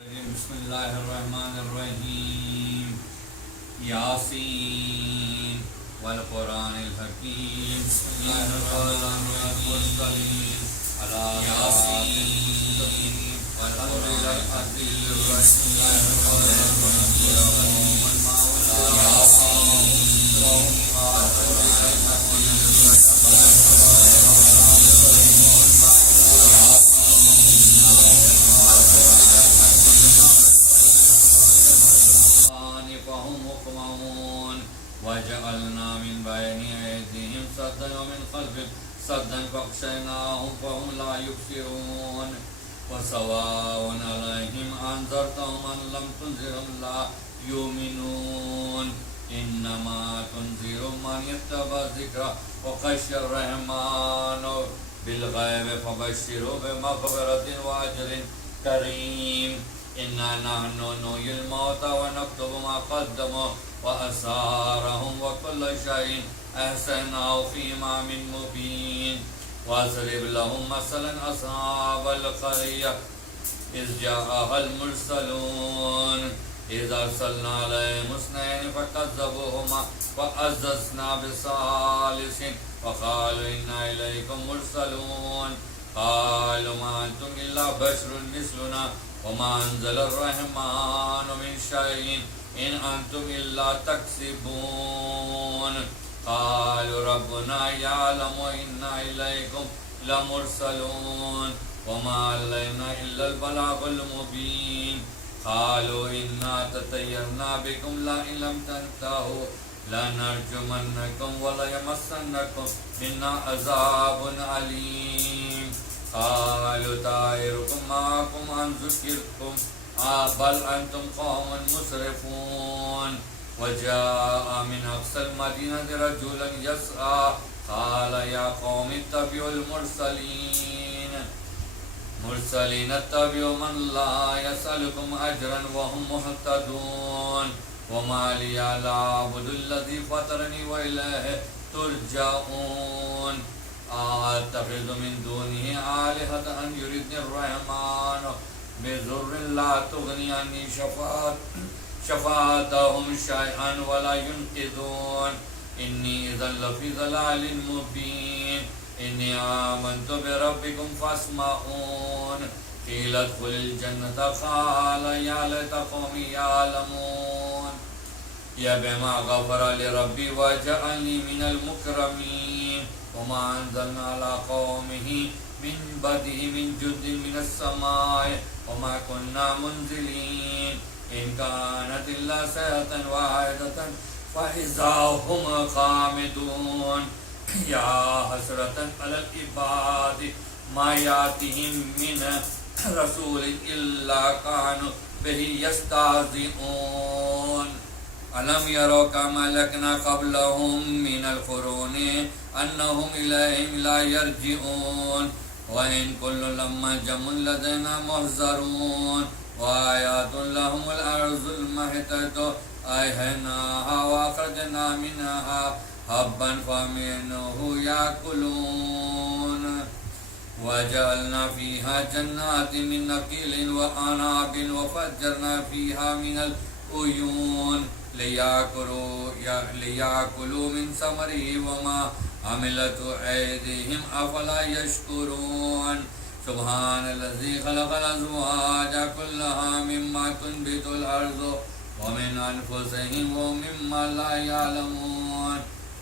بسم اللہ الرحمن الرحیم یاسین والقرآن الحکیم بسم اللہ الرحمن الرحیم یاسین والقرآن الحکیم بسم اللہ الرحمن الرحیم یاسین والقرآن وجعلنا من بين أيديهم سدا ومن خلفهم سدا فاغشيناهم فهم لا يبصرون وسواء عليهم أنذرتهم أم لم تنذرهم لا يؤمنون إنما تنذر من اتبع الذكر وخشي الرحمن بالغيب فبشره بمغفرة وأجر كريم إنا نحن نحيي الموتى ونكتب ما قدموا وآثارهم وكل شيء أحصيناه في إمام مبين واضرب لهم مثلا أصحاب القرية إذ جاءها المرسلون إذ أرسلنا عليهم اثنين فكذبوهما فعززنا بثالث وقالوا إنا إليكم مرسلون قالوا ما أنتم إلا بشر مثلنا وما أنزل الرحمن من شيء إن أنتم إلا تكسبون قالوا ربنا يعلم إنا إليكم لمرسلون وما علينا إلا البلاغ المبين قالوا إنا تطيرنا بكم لئن لم تنتهوا لنرجمنكم وليمسنكم منا عذاب أليم قالوا طائركم معكم أن ذكركم بل أنتم قوم مسرفون وجاء من أقصى المدينة رجلا يسعى قال يا قوم اتبعوا المرسلين اتبعوا من لا يسألكم أجرا وهم مهتدون وما لي لا أعبد الذي فطرني وإليه ترجعون أتخذ من دونه آلهة أن يردني الرحمن بضر لا تغني عني شفاعتهم شيئا ولا ينقذون إني إذا لفي ضلال مبين إني آمنت بربكم فاسمعون قيل ادخل الجنة قال يا ليت قومي يعلمون يا بما غفر لربي وجعلني من المكرمين وما أنزلنا على قومه من بعده من جند من السماء وما كنا منزلين إن كانت إلا ساعة واحدة فإذا هم خامدون يا حسرة على العباد ما يأتيهم من رسول إلا كانوا به يستهزئون ألم يروا كما أهلكنا قبلهم من القرون أنهم إليهم لا يرجعون وإن كل لما جمع لدينا محضرون وآيات لهم الأرض المهتة أحييناها وأخرجنا منها حبا فمنه يأكلون وجعلنا فيها جنات من نخيل وأعناب وفجرنا فيها من العيون ليأكلوا من ثمره وما عملت أيديهم أفلا يشكرون سبحان الذي خلق الأزواج كلها مما تنبت الأرض ومن أنفسهم ومما لا يعلمون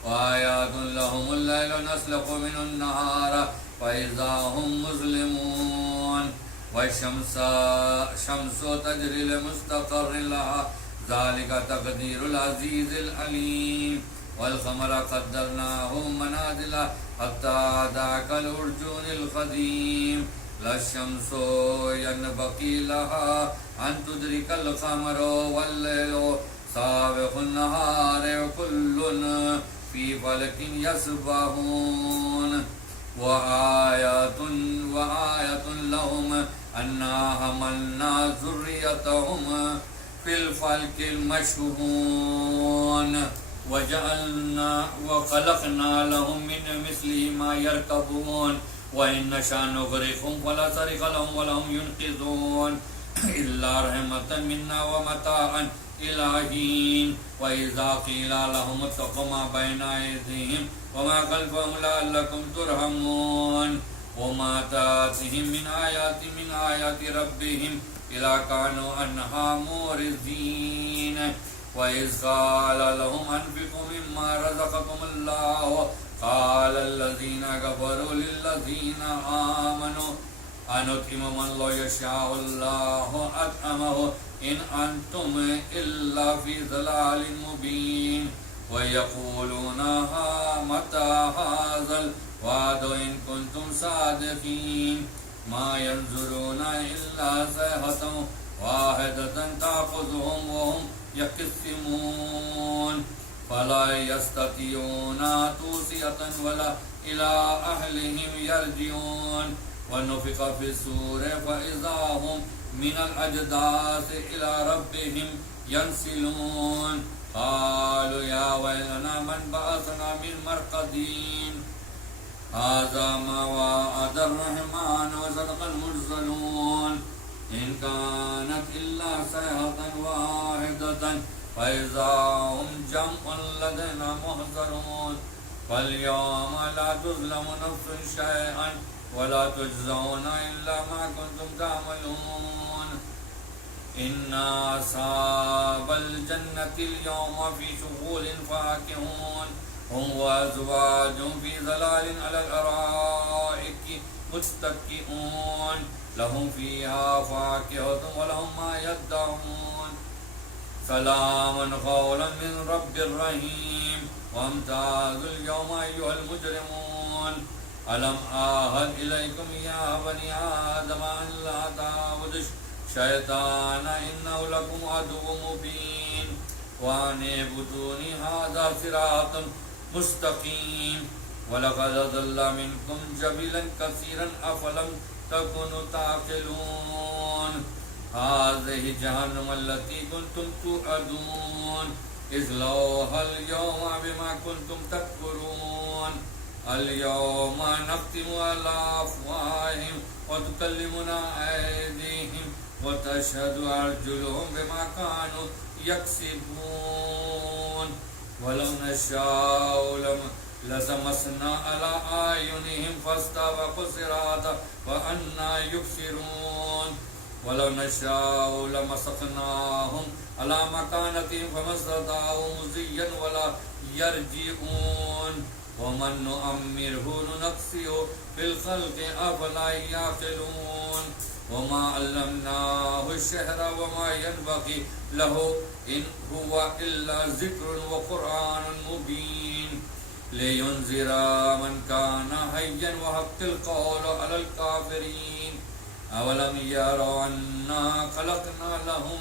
وآيات لهم الليل نسلخ منه النهار فإذا هم مظلمون والشمس تجري لمستقر لها ذلك تقدير العزيز العليم والقمر قدرناه منازل حتى ذاك الأرجون القديم لا الشمس ينبغي لها أن تدرك القمر والليل سابق النهار وكل في فلك يسبحون وآيات لهم أنا حملنا ذريتهم في الفلك المشحون وجعلنا وخلقنا لهم من مثله ما يركبون وإن نشأ نغرقهم فلا صريخ لهم ولا هم ينقذون إلا رحمة منا ومتاعا إلى حين وإذا قيل لهم اتقوا ما بين أيديهم وما خلفهم لعلكم ترحمون وما تأتيهم من آيات ربهم إلا كانوا عنها معرضين وإذ قال لهم أنفقوا مما رزقكم الله قال الذين كفروا للذين آمنوا أنطعم من لو يشاء الله أطعمه إن أنتم إلا في ضلال مبين ويقولون متى هذا الوعد إن كنتم صادقين ما ينظرون إلا صيحة واحدة تأخذهم وهم يقسمون فلا يستطيعون توصية ولا إلى أهلهم يرجعون ونفخ في الصور فإذا هم من الأجداث إلى ربهم ينسلون قالوا يا ويلنا من بعثنا من مرقدين هذا ما وعد الرحمن وصدق المرسلون إن كانت إلا صيحة واحدة فإذا هم جمع لدينا محضرون فاليوم لا تظلم نفس شيئا ولا تجزون إلا ما كنتم تعملون إن أصحاب الجنة اليوم في شغول فاكهون هم وأزواج في ظلال على الأرائك متكئون لهم فيها فاكهة ولهم ما يدعون سلام قولا من رب رحيم وامتازوا اليوم أيها المجرمون ألم آهد إليكم يا بني آدم أن لا تعبدوا الشيطان إنه لكم عدو مبين وأن اعبدوني هذا صراط مستقيم ولقد أضل منكم جبلا كثيرا أفلم تكونوا تعقلون هذه جهنم التي كنتم توعدون اصلوها اليوم بما كنتم تكفرون اليوم نختم على أفواههم وتكلمنا أيديهم وتشهد أرجلهم بما كانوا يكسبون ولو نشاء لطمسنا على أعينهم فاستبقوا الصراط وأنى يبصرون ولو نشاء لمسخناهم على مكانتهم فما استطاعوا مضيا ولا يرجعون ومن نؤمره ننقصه في الخلق أفلا يعقلون وما علمناه الشعر وما ينبغي له إن هو إلا ذكر وقرآن مبين لينذر من كان حيا وحق القول على الكافرين أولم يروا أنا خلقنا لهم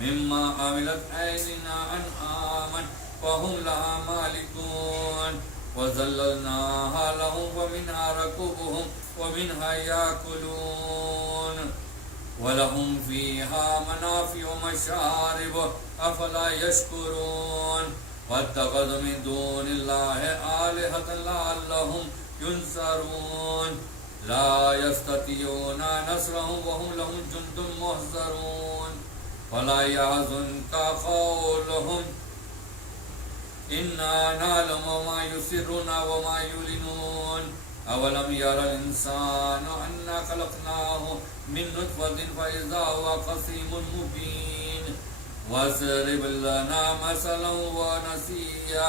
مما عملت أيدينا أنعاما فهم لها مالكون وذللناها لهم ومنها ركوبهم ومنها يأكلون ولهم فيها منافع ومشارب أفلا يشكرون واتخذوا من دون الله آلهة لعلهم ينصرون لا يستطيعون نصرهم وهم لهم جند محضرون ولا يحزنك قولهم إنا نعلم ما يسرون وما يعلنون أولم يرى الإنسان أنا خلقناه من نطفة فإذا هو خصيم مبين واضرب لنا مثلا ونسي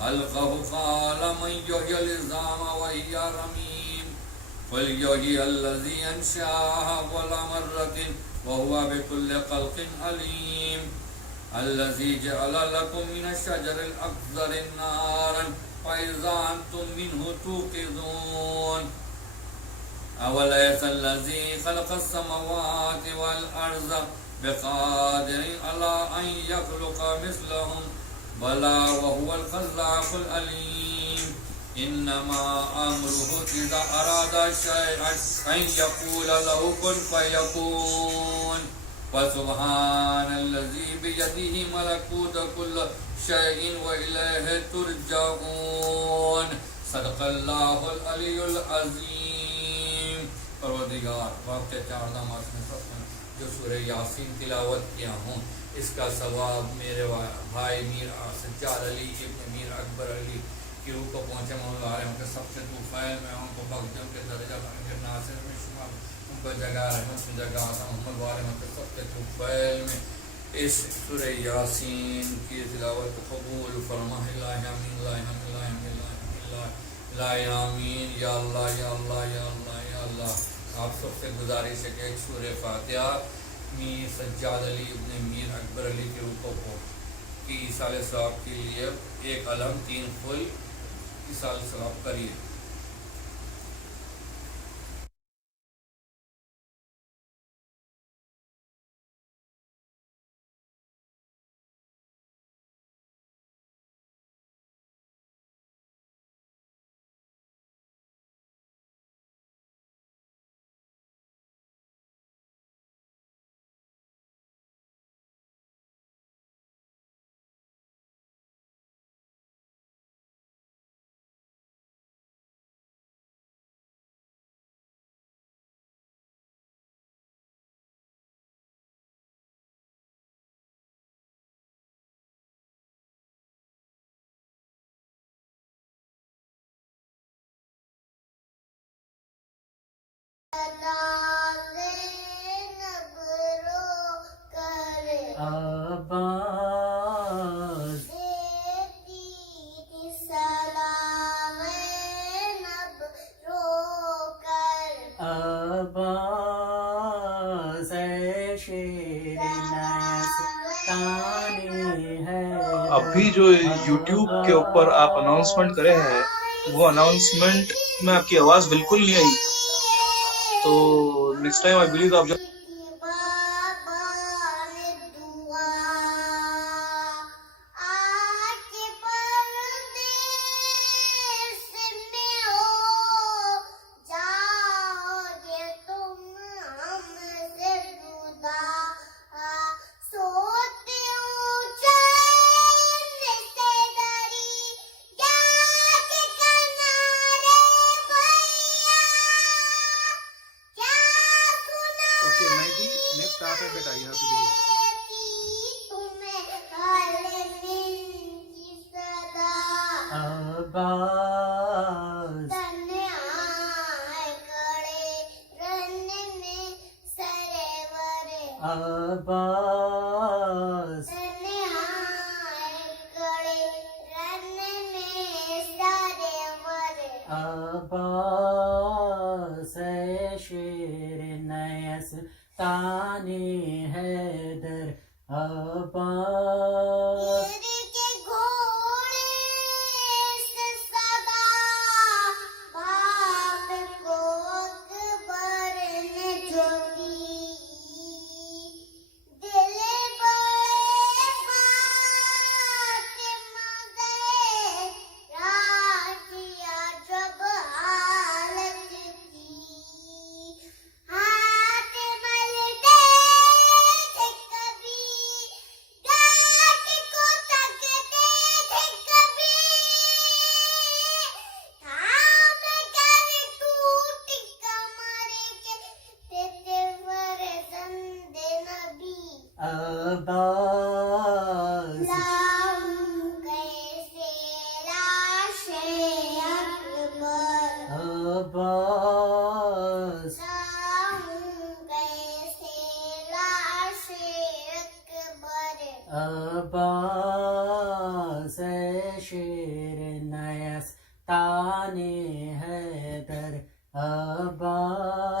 خلقه قال من يحيي العظام وهي رميم قل يحيي الذي أنشأها أول مرة وهو بكل خلق عليم الذي جعل لكم من الشجر الأخضر نارا فإذا أنتم منه توقدون أوليس الذي خلق السماوات والأرض بقادر على أن يخلق مثلهم بلى وهو الخلاق العليم إنما أمره إذا أراد شيئا أن يقول له كن فيكون فسبحان الذي بيده ملكوت كل شيء وإليه ترجعون صدق اللہ العلی العظیم. پروردگار واقع 4 نماز میں سب جو سورہ یاسین تلاوت کیا ہوں، اس کا ثواب میرے بھائی میر سجاد علی ابن میر اکبر علی کی روح کو پہنچے۔ محمد عالم کے سب سے طوفیل میں ان کو بغدوں کے درجہ کے ناصر میں شمار، ان کو جگہ رحمت میں جگہ آتا۔ محمد عالم کے سب سے طوفیل میں اس سورہ یاسین کی تلاوت کو قبول فرما۔ الہ آمین، الہ آمین، الہ آمین، الہ آمین، یا اللہ یا اللہ یا اللہ یا اللہ۔ آپ سب سے گزارش ہے کہ ایک سورہ فاتحہ میر سجاد علی ابن میر اکبر علی کے روح کو کی ایصال ثواب کے لیے ایک علم 3 پھول ایصال ثواب کریے۔ آباز آباز اے شیر نیستانی ہے۔ ابھی جو یوٹیوب کے اوپر آپ اناؤنسمنٹ کرے ہیں وہ اناؤنسمنٹ میں آپ کی آواز بالکل نہیں آئی، تو نیکسٹ ٹائم آئی بلیو آپ جب آباز آباز آباز اے شیر نیستانی حیدر آباز آباز آباز آباز اے شیر نیستانی حیدر آباز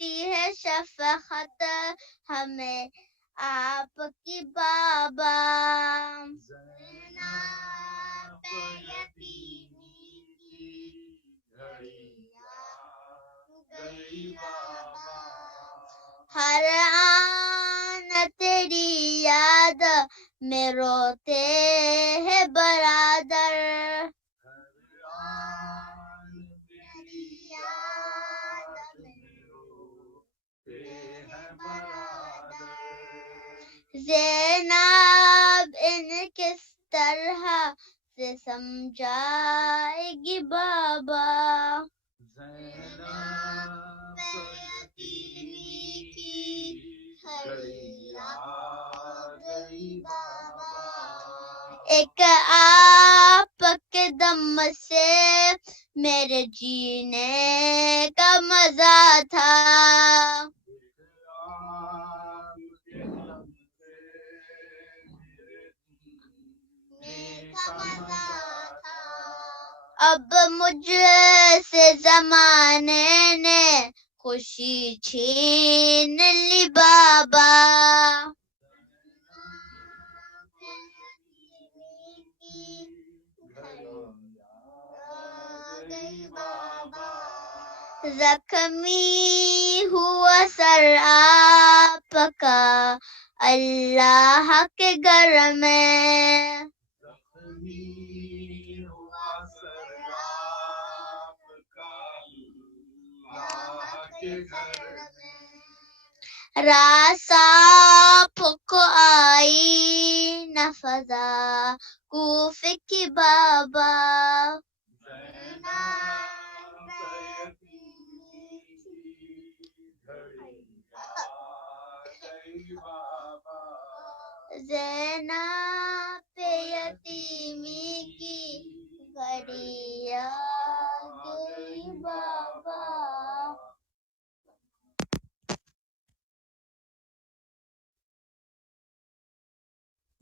ہوتی ہے شفقت ہمیں آپ کی بابا زینب یتیمی کی گھڑی گئی بابا ہر آن تیری یاد میں روتے ہیں برادر ہر آن تیری یاد میں روتے ہیں برادر زینب ان کس طرح سے سمجھائے گی بابا زینب یتیمی کی گھڑی آ گئی بابا ایک آپ کے دم سے میرے جینے کا مزہ تھا اب مجھ سے زمانے نے خوشی چھین لی بابا زخمی ہوا سر آپ کا اللہ کے گھر میں زخمی ہوا سر آپ کا اللہ کے گھر میں راس آپ کو آئی نہ فضا کوفے کی بابا زینب یتیمی کی گھڑی آ گئی بابا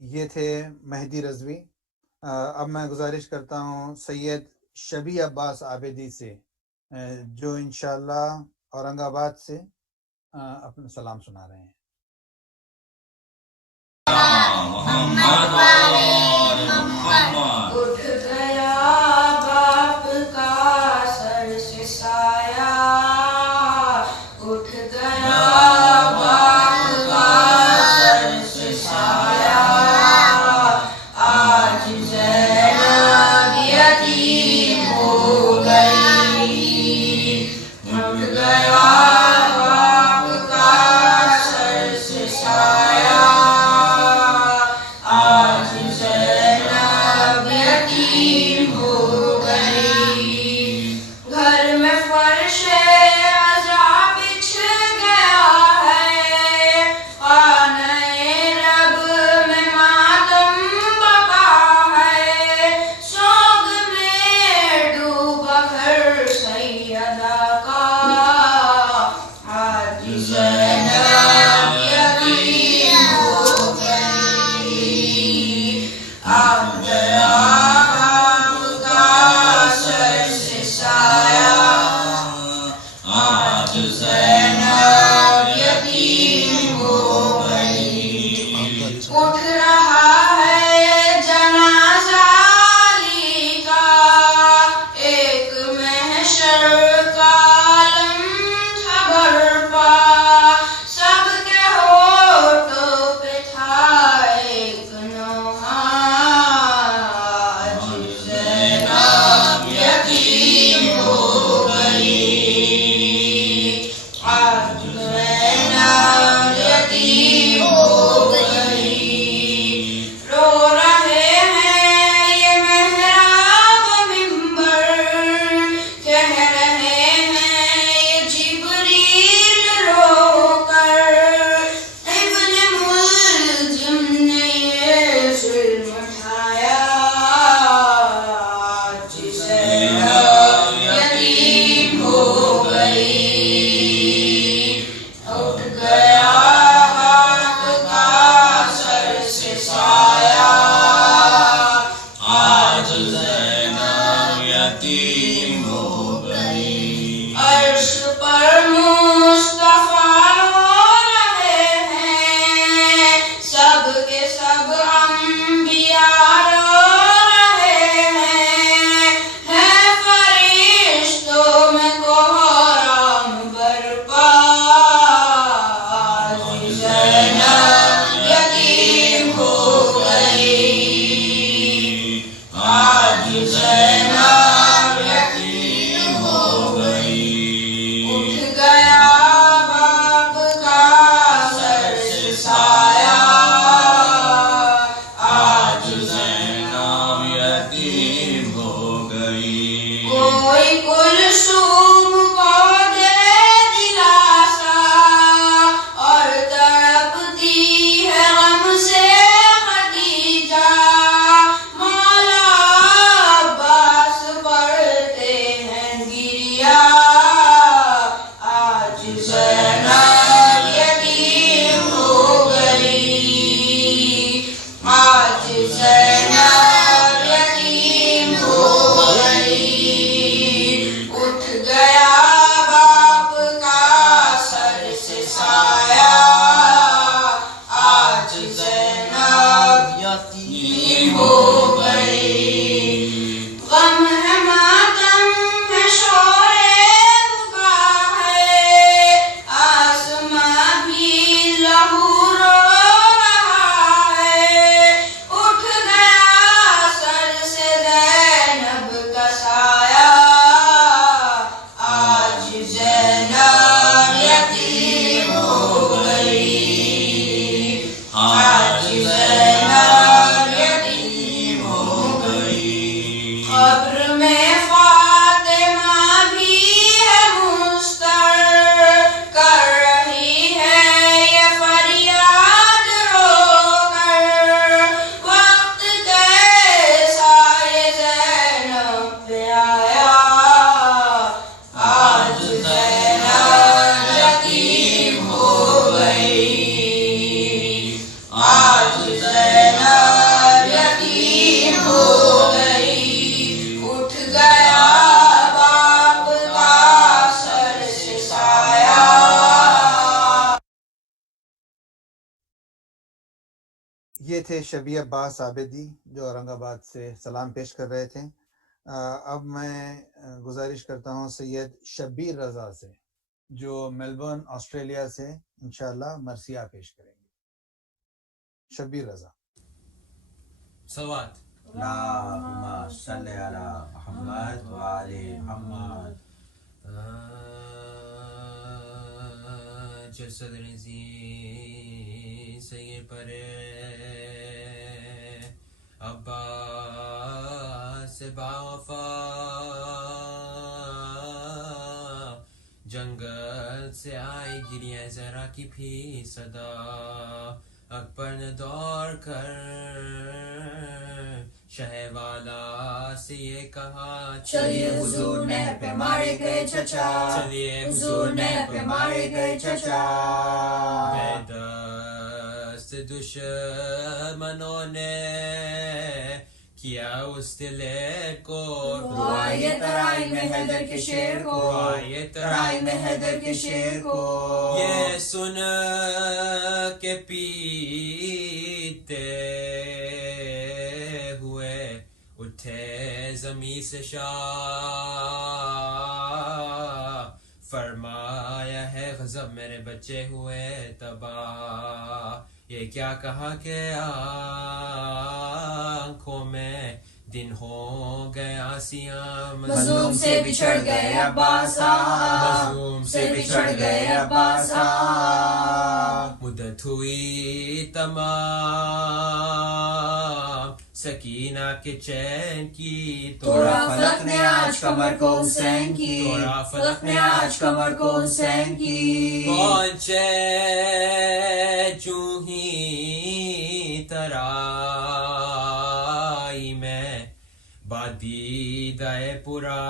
یہ تھے مہدی رضوی. اب میں گزارش کرتا ہوں سید شبی عباس عابدی سے جو انشاءاللہ اورنگ آباد سے اپنا سلام سنا رہے ہیں. اٹھ گیا باپ کا سر سے سایہ اٹھ گیا باپ کا سر سے سایہ آج زینب یتیم ہو گئی اٹھ گیا باپ کا سر سے سایہ آج زینب یتیم یہ تھے شبی عباس عابدی جو اورنگ آباد سے سلام پیش کر رہے تھے. اب میں گزارش کرتا ہوں سید شبیر رضا سے جو میلبورن آسٹریلیا سے انشاءاللہ مرثیہ پیش کریں گے. شبیر رضا. صلوات. اللہم صلی علی محمد و آل محمد. جسد رضی سید پر عباس باوفا جنگل سے آئی گریہ ذرا کی بھی صدا اکبر نے دور کر شہ والا سے یہ کہا چلیے حضور نہر پہ مارے گئے چچا. چلیے حضور نہر پہ مارے گئے چچا. بے دست دشمنوں نے کیا اس دلیر کو روائے ترائی میں حیدر کے شیر کو. روائے ترائی میں حیدر کے شیر کو. یہ سن کے پیتے ہوئے اٹھے زمین سے شاہ فرمایا ہے غضب میرے بچے ہوئے تباہ. یہ کیا کہا کہ آنکھوں میں دن ہو گیا سیاہ مظلوم سے بچھڑ گئے عباسا. مظلوم سے بچھڑ گئے عباسا. مدت ہوئی تمام سکینہ کے چین کی توڑا فلک نے آج کمر کو حسین کی. توڑا فلک نے آج کمر کو حسین کی. پہنچے چوں ہی ترائی میں بادیدہ پورا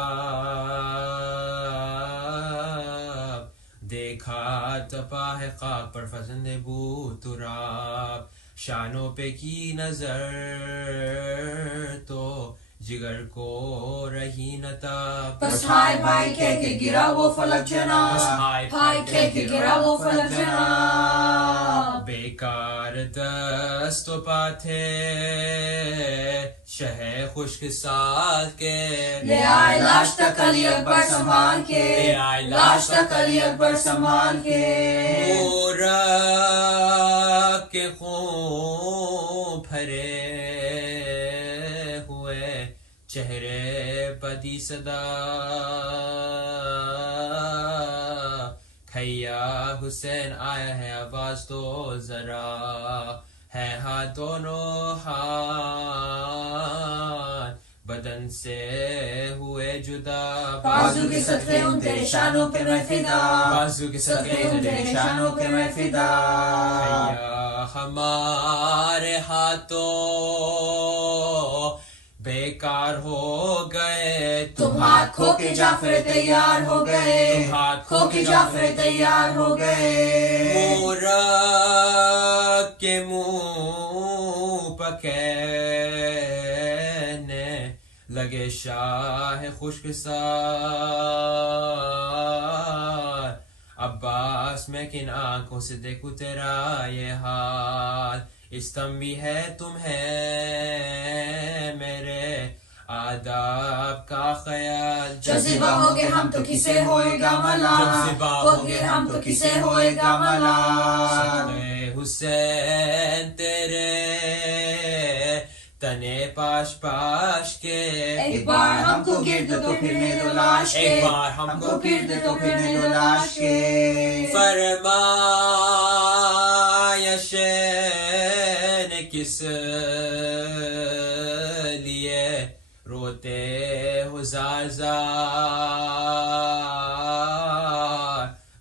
دیکھا تپا ہے خاک پر فزند بو تراب. شانوں پہ کی نظر تو جگر کو رہی نہ تاب. بس ہائے بھائی کہہ کے گرا وہ فلک جناب. ہائے کہہ کے گرا وہ فلک جناب. بیکار دست و پا تھے شہ خشک ساتھ کے لے آئے لاش تک علی اکبر سنبھال کے. لے آئے لاش تک علی اکبر سنبھال کے. مورا کے خون بھرے ہوئے چہرے پدی صدا کھیا حسین آیا ہے آواز تو ذرا ہے ہاتھ دونوں ہاتھ بدن سے ہوئے جدا. بازو کے صدقے ان تیرے شانوں پہ میں فدا. بازو کے صدقے ان تیرے شانوں پہ میں فدا. کھیا ہمارے ہاتھوں بیکار ہو گئے. تم ہاتھ کھو کے جعفر تیار ہو گئے. تم ہاتھ کھو کے جعفر تیار ہو گئے. مورا کے منہ پکینے لگے شاہ خشک سار. عباس میں کن آنکھوں سے دیکھوں تیرا یہ حال. استم بھی ہے تمہیں میرے آداب کا خیال. جذبہ ہو گے ہم تو کسے ہوئے گا ملال. جذبہ ہو گے ہم تو کسے ہوئے گا ملال. صدقے حسین تیرے تنے پاش پاش کے ایک بار ہم کو گرد تو پھرنے دو لاش کے. ایک بار ہم کو گرد تو پھرنے دو لاش کے. فرمایا شین کس لیے روتے ہو زار زار.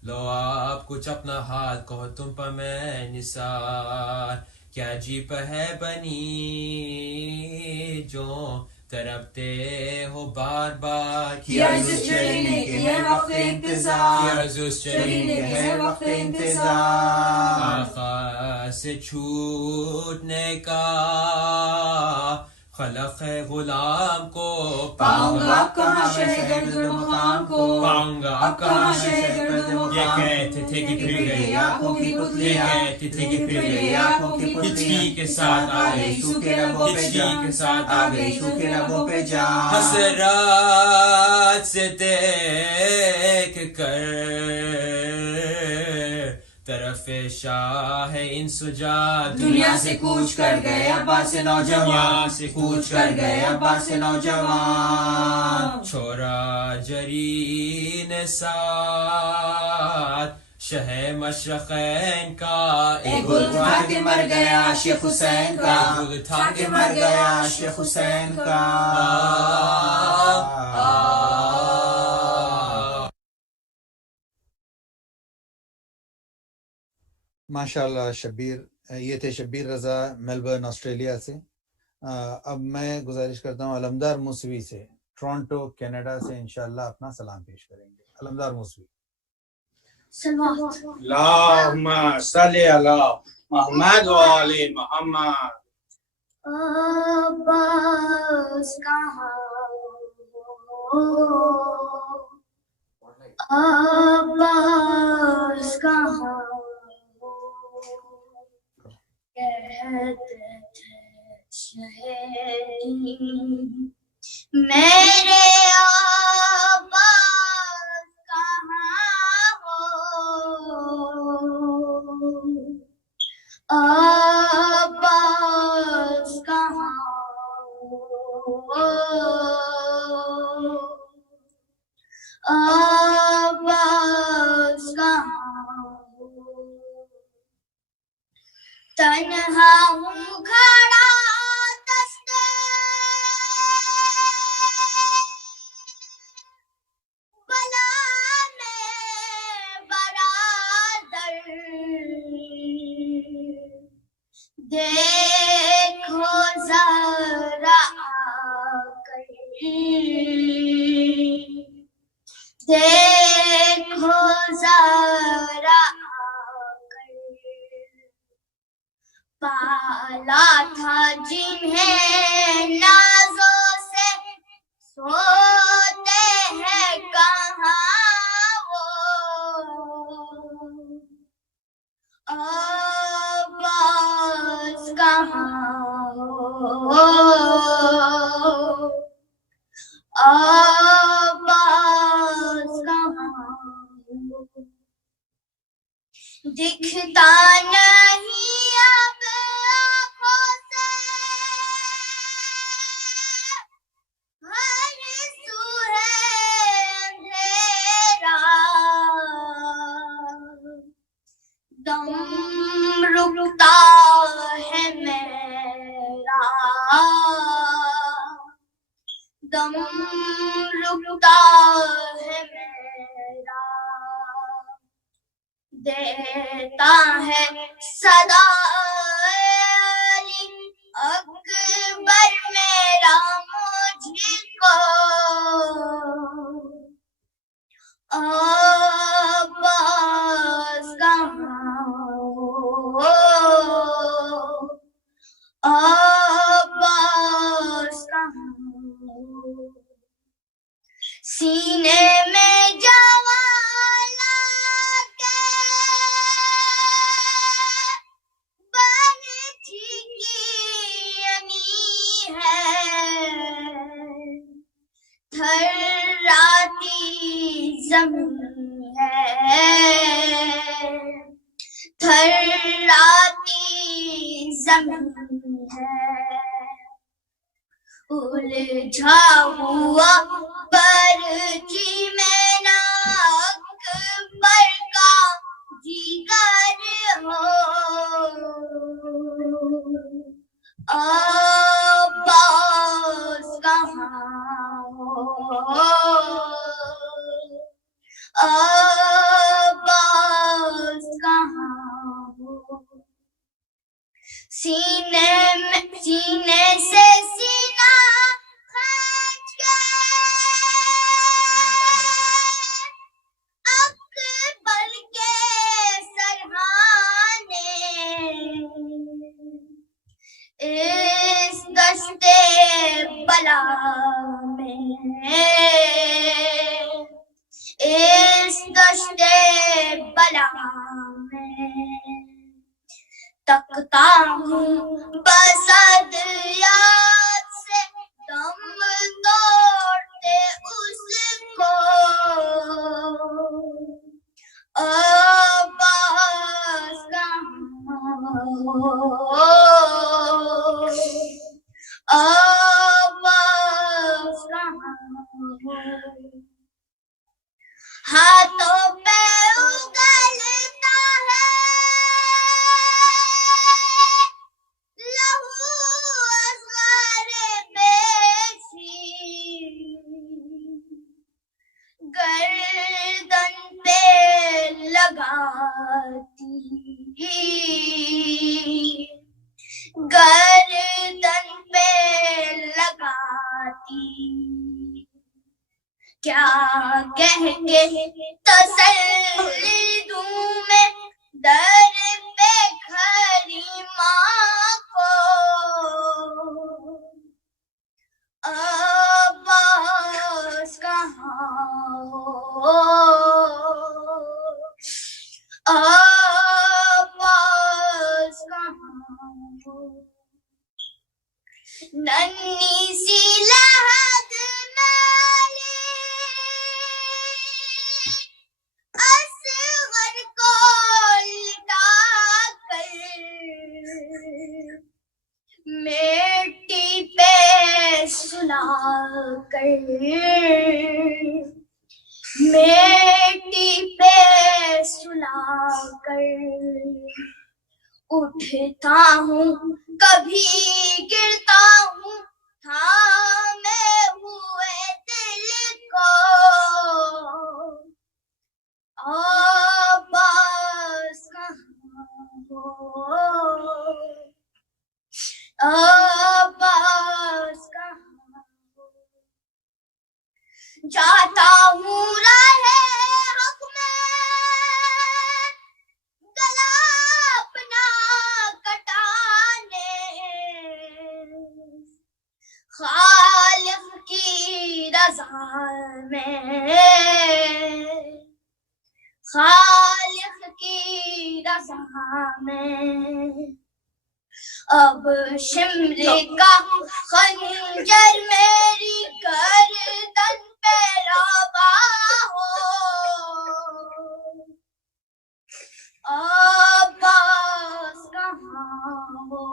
لو آپ کچھ اپنا ہاتھ کہو تم پر میں نثار. کیا جیپ ہے بنی جو تڑپتے ہو بار بار. کیا عزت چلینے کے ہے وقت انتظار. کیا عزت چلینے کے ہے وقت انتظار. آقا سے چھوٹنے کا خلق ہے غلام کو پاؤں گا اب کہاں شہ گرد و مقام کو، پاؤں گا اب کہاں شہ گرد و یہ مقام کہتے تھے کہ پھر گئی آنکھوں کی یہ پتلیاں، کہتے تھے کہ پھر گئی آنکھوں کی ہچکی پتلیاں کے ساتھ آ گئی سوکھے لبوں پہ ہچکی جان، کے ساتھ آ گئی سوکھے لبوں پہ جان، حسرات سے دیکھ کر طرف شاہ ان سجاد دنیا سے کوچ کر گئے عباس نوجوان، سے کوچ کر گئے عباس نوجوان، چھوڑا جرین ساتھ شہ مشرقین کا ایک گل تھا کہ مر گیا شیخ حسین کا، ایک گل تھا کہ مر گیا شیخ حسین کا، ماشاء اللہ شبیر، یہ تھے شبیر رضا میلبرن آسٹریلیا سے۔ اب میں گزارش کرتا ہوں علمدار موسوی سے، ٹورانٹو کینیڈا سے انشاءاللہ اپنا سلام پیش کریں گے۔ علمدار موسوی۔ اللہم صلی علی محمد و آل محمد۔ عباس کہاں عباس کہاں کہتے تھے شہید میرے عباس کہاں ہو، عباس کہاں ہو، عباس کہاں ہو، تنہا ہوں کھڑا دستے بلا میں برادر، دیکھو ذرا آ کر، دیکھو ذرا آ کر، پالا تھا جنہیں نازوں سے سوتے ہیں کہاں وہ، عباس کہاں ہو، عباس کہاں ہو، دکھتا نہیں اب آنکھوں سے ہر سو ہے اندھیرا، دم رکتا ہے میرا، دم رکتا ہے میرا، دیتا ہے صدا علی اکبر میرا مجھ کو، عباس کہاں ہو، عباس کہاں ہو، سینے میں جوالا کے بنچھی کی ینی ہے، تھراتی زمین ہے، تھراتی زمین ہے، الجھا ہوا برچی میں نہ اکبر کا جگر ہو، عباس کہاں ہو، عباس کہاں ہو، سینے سے سینہ کھینچ کے اکبر کے سرہانے اس دشتے بلا میں، اس دشتے بلا میں تکتا ہوں بسد یاد سے دم توڑتے اس کو، آواز کہاں ہو، آواز کہاں ہو، ہاتھوں پہ اگلتا ہے لہو اصغر پیشی، گردن پہ لگاتی، گردن پہ لگاتی، کیا کہہ کے تسلی دوں میں در پہ کھڑی ماں کو، عباس کہاں ہو، عباس کہاں ہو، ننھی سی لحد میری اصغر کو لٹا کر، مٹی پہ سلا کر، مٹی پہ سلا کر اٹھتا ہوں، کبھی گرتا ہوں تھامے ہوئے دل کو، عباس کہاں ہو، عباس کہاں ہو، جاتا ہوں راہ حق میں گلا اپنا کٹانے، خالق کی رضا میں، خالق کی رضا میں، اب شمر کا خنجر میری گردن پہ روا ہو، عباس کہاں ہو،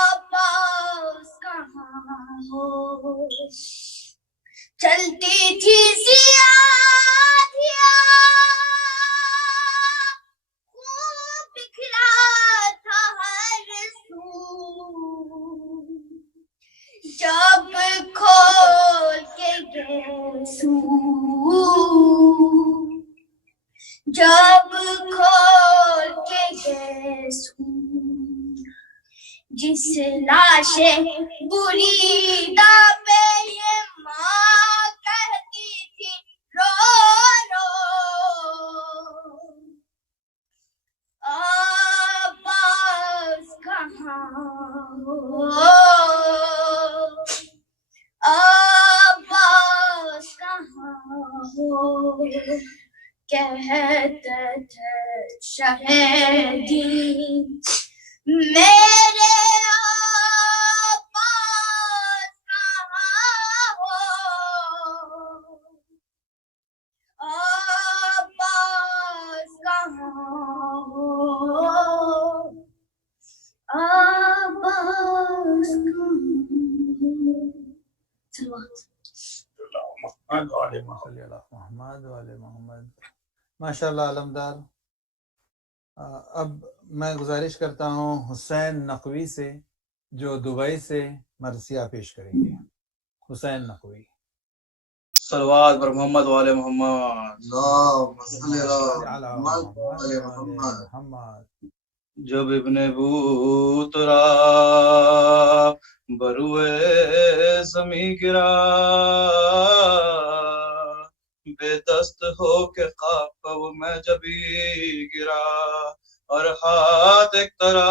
عباس کہاں ہو، چلتی تھی سیادھیاں خوب بکھرا تھا ہر سو، جب کھول کے گیسو، جب کھول کے گیسو، جس لاش بریدہ پہ یہ ماں کہتی تھی رو رو، عباس کہاں ہو، عباس کہاں ہو، کہتے تھے شہیدی میرے عباس کہاں ہو، عباس کہاں ہو، عباس کہاں محمد والے محمد. ماشاء اللہ علمدار. اب میں گزارش کرتا ہوں حسین نقوی سے جو دبئی سے مرثیہ پیش کریں گے. حسین نقوی. صلوات پر محمد والے محمد. محمد. جب ابن بوترا بروئے زمیں گرا، بے دست ہو کے خواب میں جبھی گرا، اور ہاتھ ایک طرح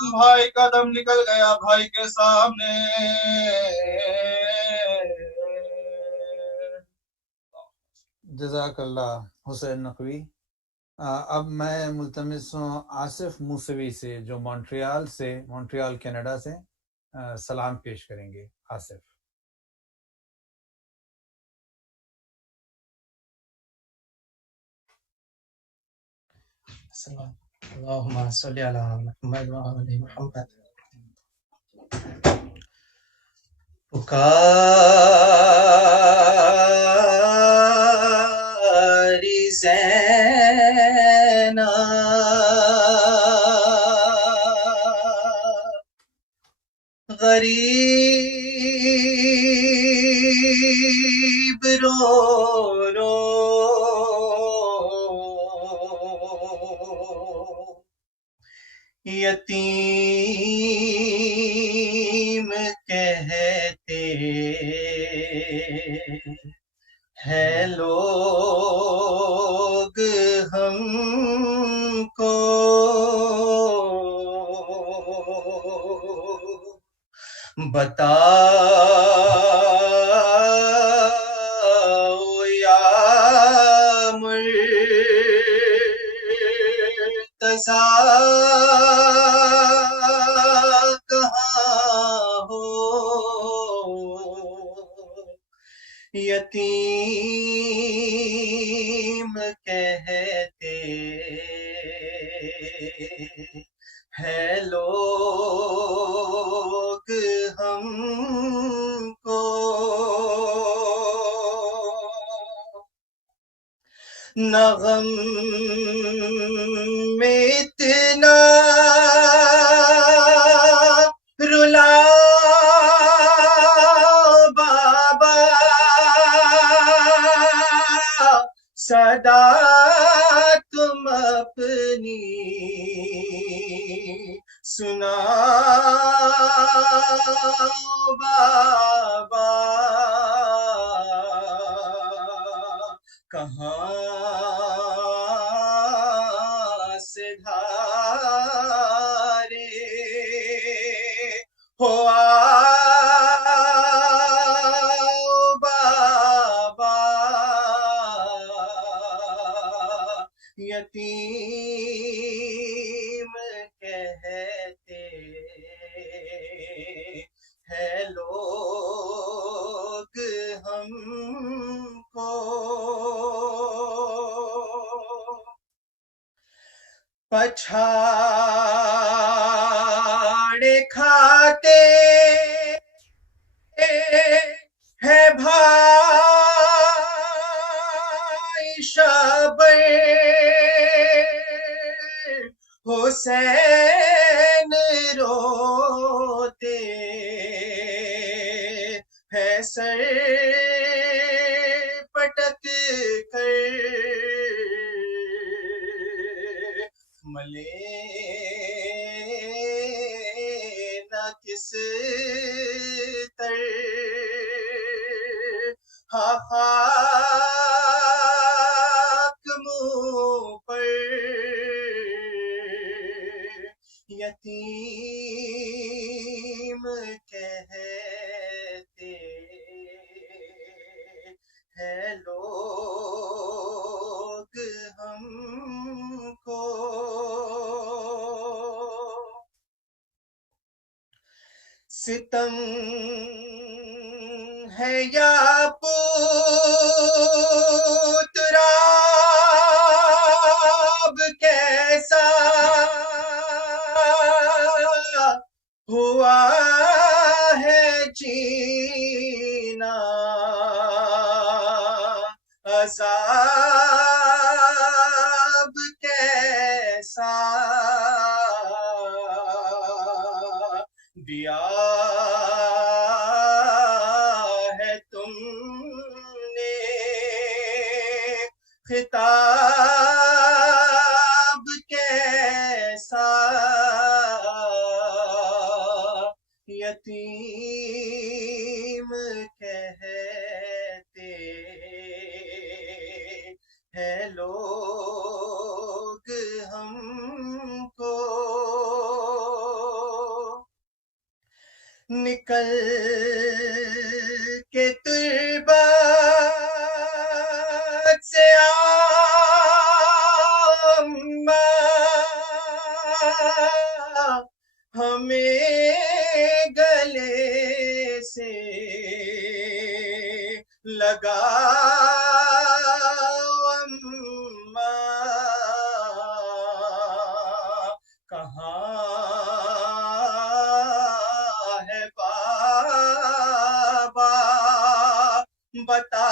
بھائی کا دم نکل گیا بھائی کے سامنے. جزاک اللہ حسین نقوی. اب میں ملتمس ہوں آصف موسوی سے جو مونٹریال کینیڈا سے سلام پیش کریں گے. آصف. اللهم صل على محمد وعلى محمد. پکاری زینب غریب رو رو یتیم کہتے ہیں لوگ ہم کو، بتاؤ یا مرتضیٰ کہاں ہو، یتیم کہتے ہیں لوگ ہم کو، نہ غم میں اتنا رلا بابا، صدا تم اپنی سناؤ بابا، کہاں سے دھارے ہو آؤ بابا، یتیم کہتے ہیں لوگ ہم کو، پچھاڑے کھاتے ہیں بھائی شبر، حسین روتے ہیں سر پٹک کر، ملے نہ کس طرح خاک منہ پر، یتیم کہتے ہیں لوگ ہم کو، ستم ہے یا پوتراب کیسا ہوا ہے جینا، عذاب کیسا دیا ہے تم نے، خطاب کیسا یتیم کہتے ہیں لوگ ہم کو، نکل کے تربت سے ہمیں گلے سے لگا کہاں ہے بابا بتا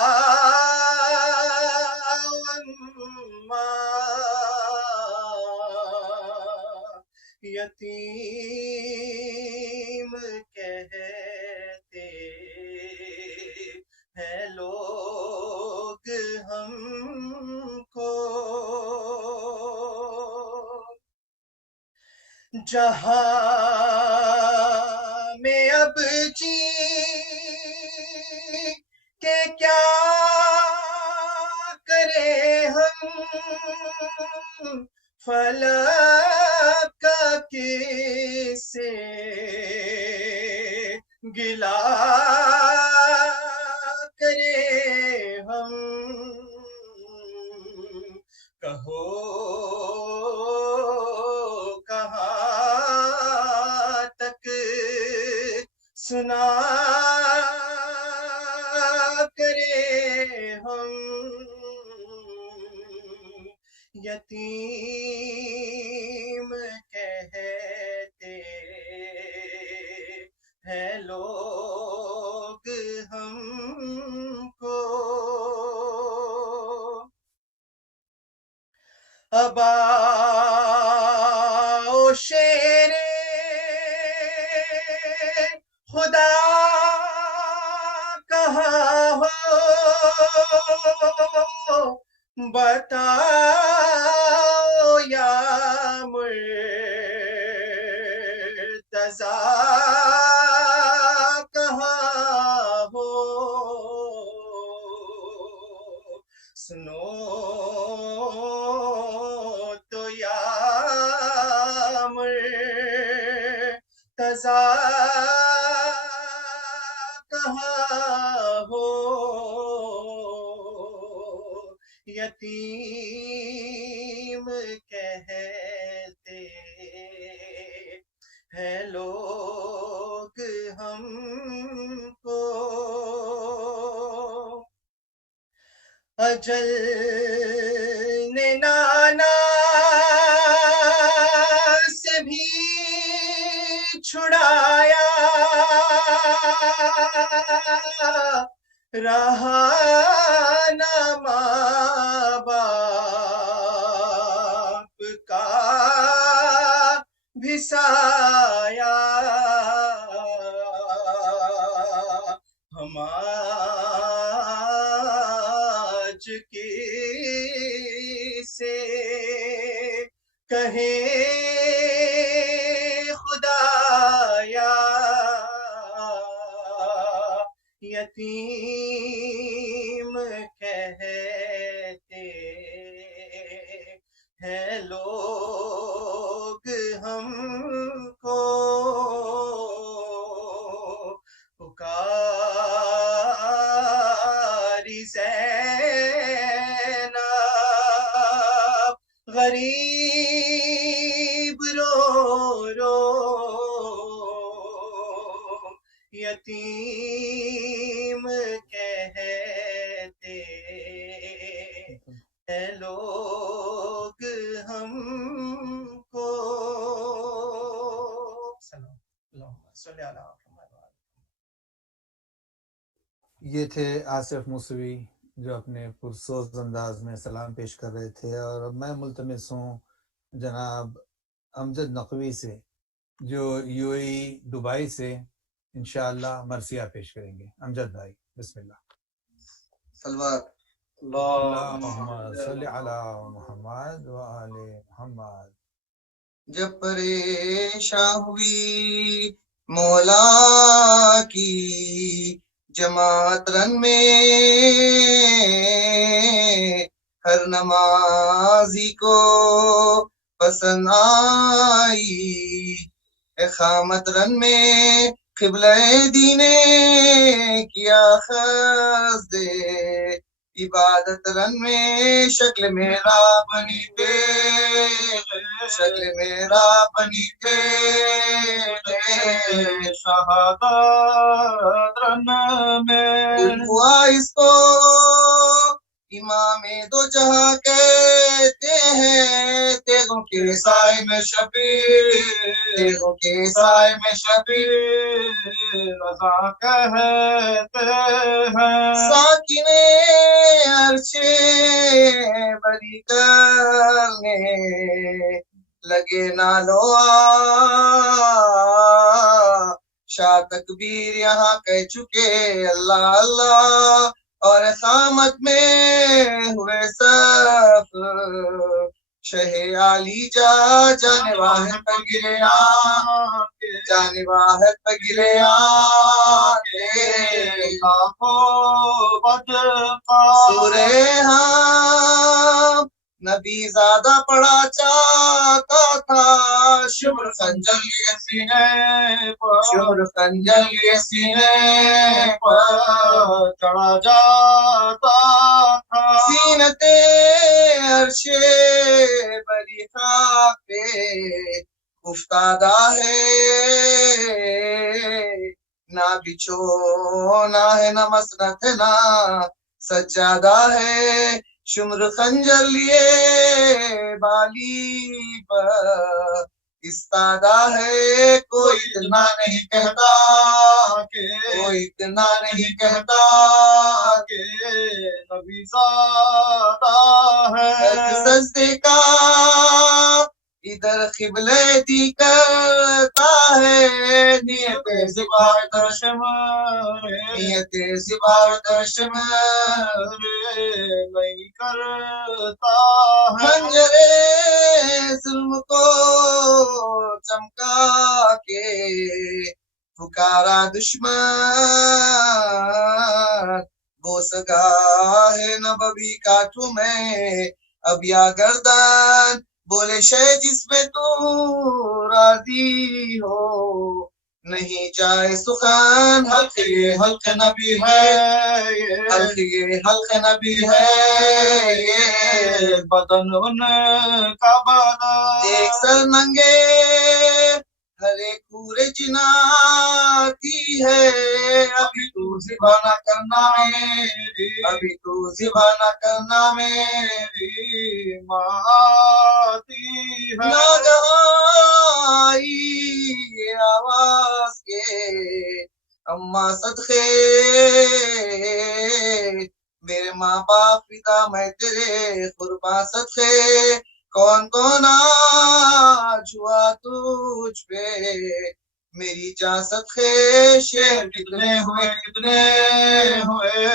یتیم کہتے ہیں لوگ ہم کو جہاں میں اب جی کہ کیا کرے ہم فلک کا کس سے گلا کرے ہم کہو کہاں تک سنا کرے ہم یتیم کہتے ہیں لوگ ہم کو ابا و شیر خدا کہاں ہو بتاؤ یا مرتضی کہاں ہو سنو تو یا مرتضی کہاں ہو یتیم کہتے ہیں لوگ ہم کو اجل نے نانا سے بھی چھڑایا رہا نہ ماں باپ کا بھی سایہ ہم آج کسے کہیں خدایا یتیم کہتے ہیں لوگ ہم کو پکاری زینب غریب رو رو یتیم کہتے ہیں لوگ ہم کو یہ تھے آصف موسوی جو اپنے پرسوز انداز میں سلام پیش کر رہے تھے، اور اب میں ملتمس ہوں جناب امجد نقوی سے جو یو اے ای دبئی سے انشاءاللہ مرثیہ پیش کریں گے۔ امجد بھائی بسم اللہ۔ صلوات اللہم صلی علی محمد و آل محمد۔ جب پریشاں ہوئی مولا کی جماعت رن میں، ہر نمازی کو پسند آئی اقامت رن میں، قبلہ دینے کیا خز عبادت رن میں شکل میرا بنی پہ شکل میرا بنی پہ شہادت رن میں ہوا اس کو امام دو جہاں کہتے ہیں تیغوں کے سائے میں شبیر تیغوں کے سائے میں شبیر رضا کہتے ہیں ساکن عرش بری کرنے لگے نالو شاہ تکبیر یہاں کہہ چکے اللہ اللہ اور خامت میں ہوئے صف شہ عالی جانے واحد پر گرے جانے واحد پر گرے سورہ نبی زیادہ پڑھا چاہتا تھا شمر خنجر لیے سینے پر شمر خنجر لیے سینے پر چڑھا جاتا تھا زینت عرش بری خاک پہ افتادہ ہے نہ بچھونا ہے نہ مسند ہے نہ سجادہ ہے شمر خنجر لیے بالی پر استادہ ہے کوئی اتنا نہیں کہتا کوئی اتنا نہیں کہتا کہ نبی زادہ ہے سجدے کا ادھر قبلہ دی کرتا ہے نیت زبار درشم نیت زبار درشم نہیں کرتا خنجر ظلم کو چمکا کے پکارا دشمن وہ سگا ہے نبوی کاٹوں میں اب یا گردن بولے شے جس میں تو راضی ہو نہیں جائے سخن حلق یہ حلق نبی ہے حلق یہ حلق نبی ہے یہ بدن ان کا بدن ایک سر ننگے ہر ایک پورے جناتی ہے ابھی تو ذبح نہ کرنا میری ابھی تو ذبح نہ کرنا میری ماتی ہے ناگہائی یہ آواز کے اماں صدقے میرے ماں باپ پتا میں تیرے قرباں صدقے کون کون آج ہوا تجھ پہ میری جان صدقے شیر کتنے ہوئے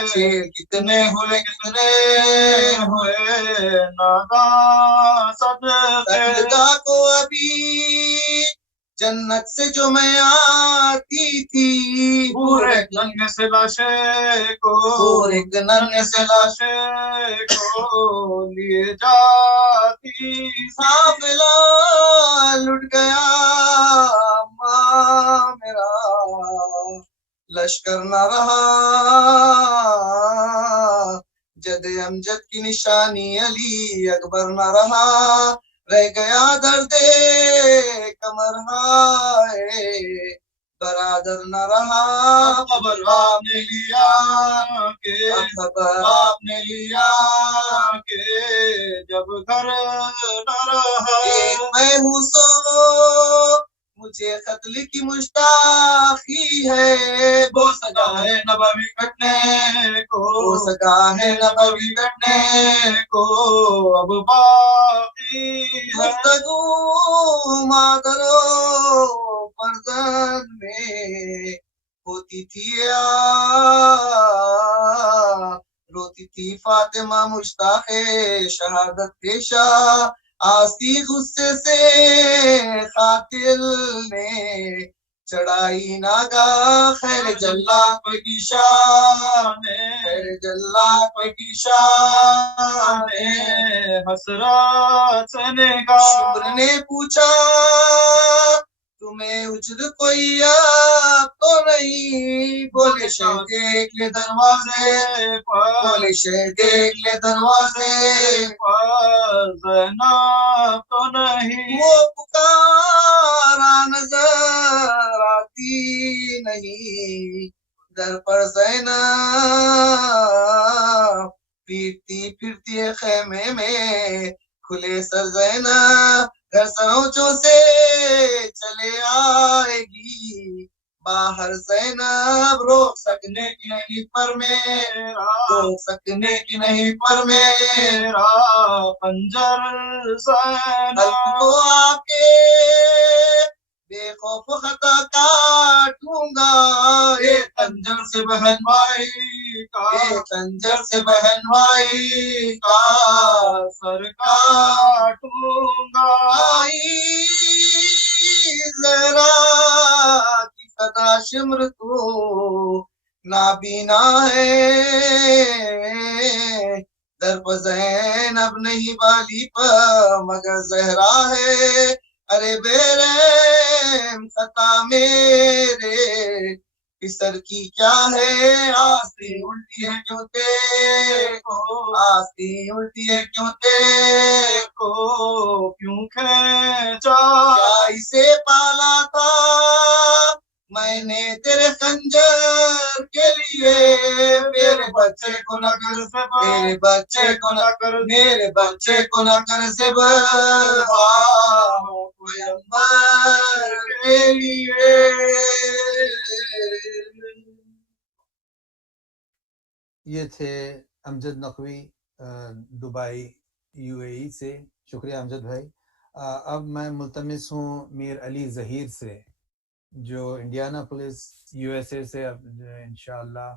شیر کتنے ہوئے ناداں صدقہ کو ابھی جنت سے جو میں آتی تھی پورے ننگے سے لاشے کو پورے ننگے سے لاشے کو لیے جاتی سافلہ لٹ گیا ماں میرا لشکر نہ رہا جد امجد کی نشانی علی اکبر نہ رہا رہ گیا درد کمر ہائے برادر نہ رہا خبر آپ نے لیا کہ خبر آپ نے لیا کہ جب گھر نہ رہا ایک میں ہوں سو مجھے قتل کی مشتاقی ہے وہ سگا ہے نبوی کٹنے کو وہ سگا ہے نبوی کٹنے کو اب باقی گفتگو مادرو فرزند میں ہوتی تھی روتی تھی فاطمہ مشتاق شہادت پیشہ آسی غصے سے قاتل نے چڑھائی ناگاہ خیر جلات کی شان خیر جلات کی شان حسرات سے نگاہ شمر نے پوچھا تمہیں اجر کوئی تو نہیں، بولے شہ دیکھ لے دروازے پر، بولے شہ دیکھ لے دروازے پر، زینب تو نہیں، وہ پکارا نظر آتی نہیں، در پر زینب پھرتی پھرتی خیمے میں، کھلے سر زینب گھر سروچوں سے چلے آئے گی، باہر زینب روک سکنے کی نہیں پر میرا، روک سکنے کی نہیں پر میرا خنجر زینب کو آپ کے بے خوف خطا کاٹوں گا، ایک خنجر سے بہن بھائی کا، ایک خنجر سے بہن بھائی کا سر کاٹوں گا، آئی زہرا کی صدا شمر تو نابینا ہے، در پر زینب نہیں بالی پر مگر زہرا ہے، ارے بے رحم خطا میرے پسر کی کیا ہے، آستی الٹی ہے کیوں کو، آستی الٹی ہے کیوں کو، کیوں کھینچا، کیا اسے پالا تھا میں نے تیرے خنجر کے لیے، میرے بچے کو نہ کر سے، میرے بچے کو نہ کر، میرے بچے کو نہ کر سے پیغمبر کے لیے۔ یہ تھے امجد نقوی دبئی UAE سے، شکریہ امجد بھائی۔ اب میں ملتمس ہوں میر علی ظہیر سے جو انڈیانا پولیس USA سے اب انشاءاللہ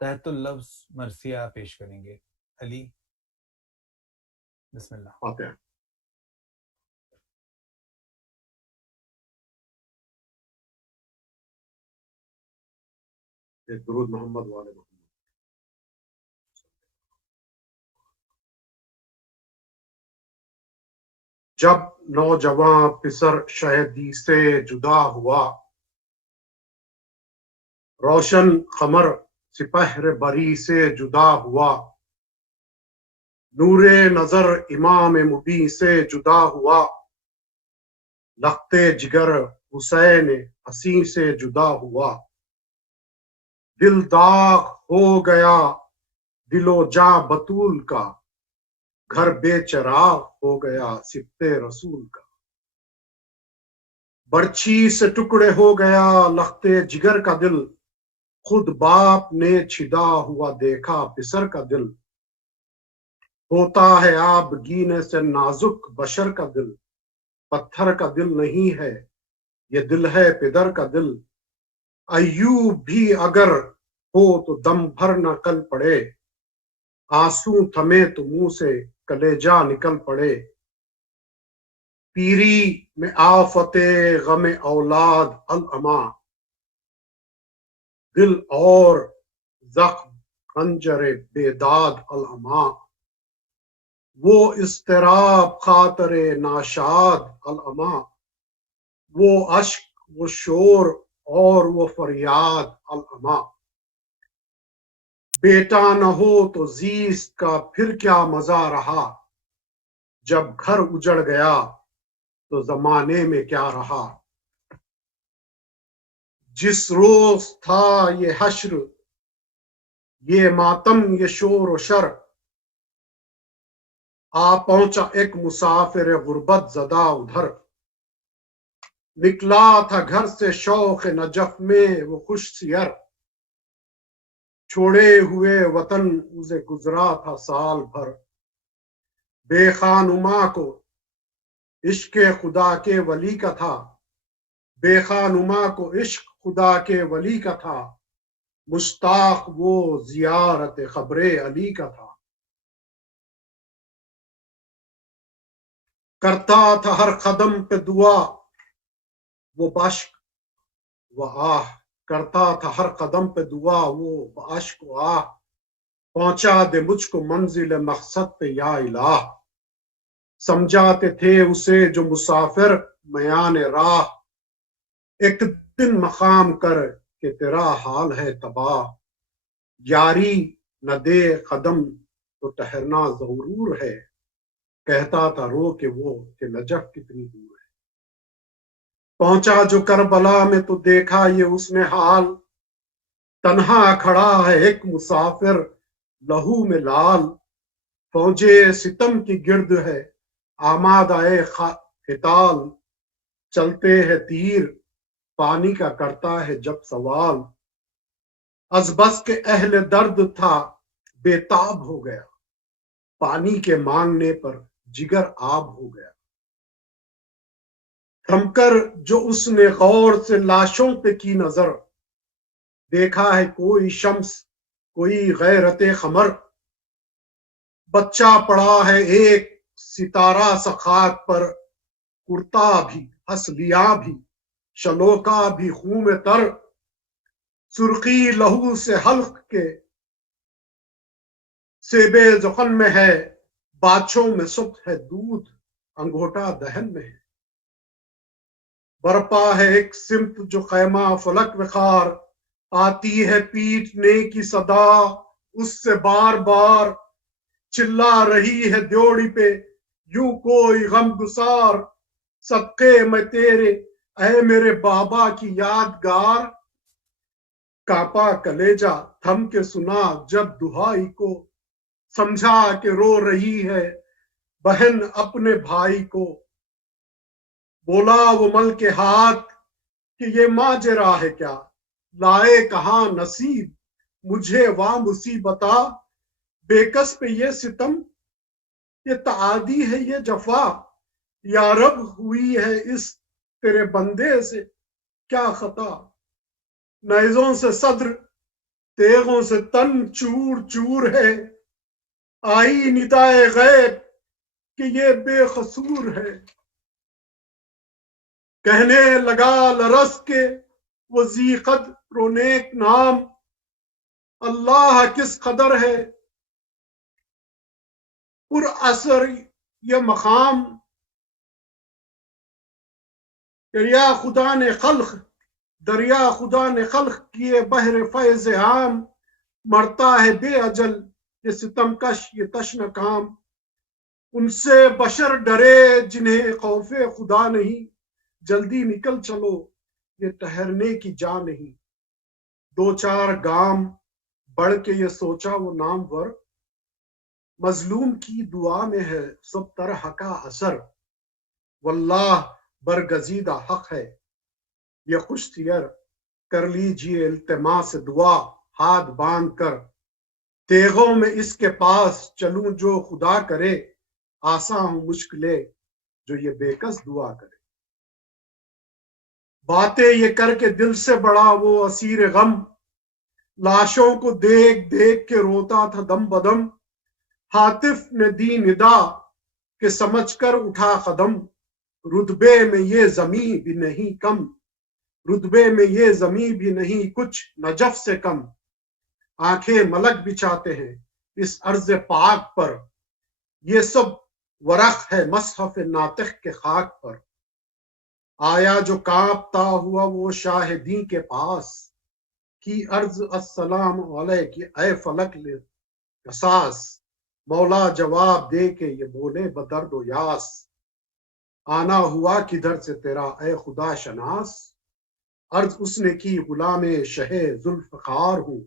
تحت اللفظ مرثیہ پیش کریں گے۔ علی بسم اللہ۔ فاتحہ۔ درود محمد والے محمد۔ جب نوجواں پسر شہدی سے جدا ہوا، روشن قمر سپہر بری سے جدا ہوا، نور نظر امام مبیں سے جدا ہوا، لختے جگر حسین حسین سے جدا ہوا، دل داغ ہو گیا دل و جاں بطول کا، گھر بے چراغ ہو گیا سبتے رسول کا، برچھی سے ٹکڑے ہو گیا لختے جگر کا دل، خود باپ نے چھدا ہوا دیکھا پسر کا دل، ہوتا ہے آب گینے سے نازک بشر کا دل، پتھر کا دل نہیں ہے یہ دل ہے پدر کا دل، ایوب بھی اگر ہو تو دم بھر نہ کل پڑے، آنسو تھمے تو منہ سے کلیجا نکل پڑے، پیری میں آفت غم اولاد العما، دل اور زخم خنجر بیداد العما، وہ اضطراب خاطر ناشاد العما، وہ اشک وہ شور اور وہ فریاد العما، بیٹا نہ ہو تو زیست کا پھر کیا مزہ رہا، جب گھر اجڑ گیا تو زمانے میں کیا رہا، جس روز تھا یہ حشر یہ ماتم یہ شور و شر، آ پہنچا ایک مسافر غربت زدہ ادھر، نکلا تھا گھر سے شوق نجف میں وہ خوش سیر، چھوڑے ہوئے وطن اسے گزرا تھا سال بھر، بے خانما کو عشق خدا کے ولی کا تھا، بے خانما کو عشق خدا کے ولی کا تھا، مشتاق وہ زیارت قبر علی کا تھا، کرتا تھا ہر قدم پہ دعا وہ باشق و آہ، کرتا تھا ہر قدم پہ دعا وہ باشق و آہ، پہنچا دے مجھ کو منزل مقصد پہ یا الہ، سمجھاتے تھے اسے جو مسافر میان راہ، ایک دن مقام کر کہ تیرا حال ہے تباہ، یاری نہ دے قدم تو ٹھہرنا ضرور ہے، کہتا تھا رو کہ وہ کہ نجف کتنی دور ہے۔ پہنچا جو کربلا میں تو دیکھا یہ اس نے حال، تنہا کھڑا ہے ایک مسافر لہو میں لال، فوجے ستم کی گرد ہے آمادہ قتال، چلتے ہے تیر پانی کا کرتا ہے جب سوال، از بس کے اہل درد تھا بے تاب ہو گیا، پانی کے مانگنے پر جگر آب ہو گیا۔ تھم کر جو اس نے غور سے لاشوں پہ کی نظر، دیکھا ہے کوئی شمس کوئی غیرت قمر، بچہ پڑا ہے ایک ستارہ سخات پر، کرتا بھی ہسلیا بھی شلوکا بھی خون میں تر، سرخی لہو سے حلق کے سیبے زخن میں ہے، باچھوں میں صبح ہے دودھ انگوٹا دہن میں ہے۔ برپا ہے ایک سمت جو خیمہ فلک وخار، آتی ہے پیٹنے کی صدا اس سے بار بار، چلا رہی ہے دیوڑی پہ یوں کوئی غم گسار، صدقے میں تیرے اے میرے بابا کی یادگار، کانپا کلیجا تھم کے سنا جب دہائی کو، سمجھا کہ رو رہی ہے بہن اپنے بھائی کو، بولا وہ مل کے ہاتھ کہ یہ ماجرا ہے کیا، لائے کہاں نصیب مجھے وا مصیبتا، بے کس پہ یہ ستم یہ تعادی ہے یہ جفا، یا رب ہوئی ہے اس تیرے بندے سے کیا خطا، نیزوں سے صدر تیغوں سے تن چور چور ہے، آئی ندائے غیب کہ یہ بے قصور ہے، کہنے لگا لرس کے وہ ذی قدر و نیک نام، اللہ کس قدر ہے پر اثر یہ مقام، دریا خدا نے خلق کیے بحر فیض عام، مرتا ہے بے اجل یہ ستم کش یہ تشن کام، ان سے بشر ڈرے جنہیں خوف خدا نہیں، جلدی نکل چلو یہ ٹھہرنے کی جا نہیں، دو چار گام بڑھ کے یہ سوچا وہ نامور، مظلوم کی دعا میں ہے سب طرح کا اثر، واللہ برگزیدہ حق ہے یہ خوش سیر، کر لیجئے التماس دعا ہاتھ باندھ کر، تیغوں میں اس کے پاس چلوں جو خدا کرے، آساں ہوں مشکلیں جو یہ بے کس دعا کرے، باتیں یہ کر کے دل سے بڑا وہ اسیر غم، لاشوں کو دیکھ دیکھ کے روتا تھا دم بدم، ہاتف نے دی ندا کہ سمجھ کر اٹھا قدم، رتبے میں یہ زمیں بھی نہیں کم، رتبے میں یہ زمیں بھی نہیں کچھ نجف سے کم، آنکھیں ملک بچھاتے ہیں اس عرض پاک پر، یہ سب ورق ہے مصحف ناطق کے خاک پر، آیا جو کانپتا ہوا وہ شاہدین کے پاس، کی عرض السلام علیک اے فلک قصاص، مولا جواب دے کے یہ بولے بدرد و یاس، آنا ہوا کدھر سے تیرا اے خدا شناس، عرض اس نے کی غلام شہ ذوالفقار ہوں،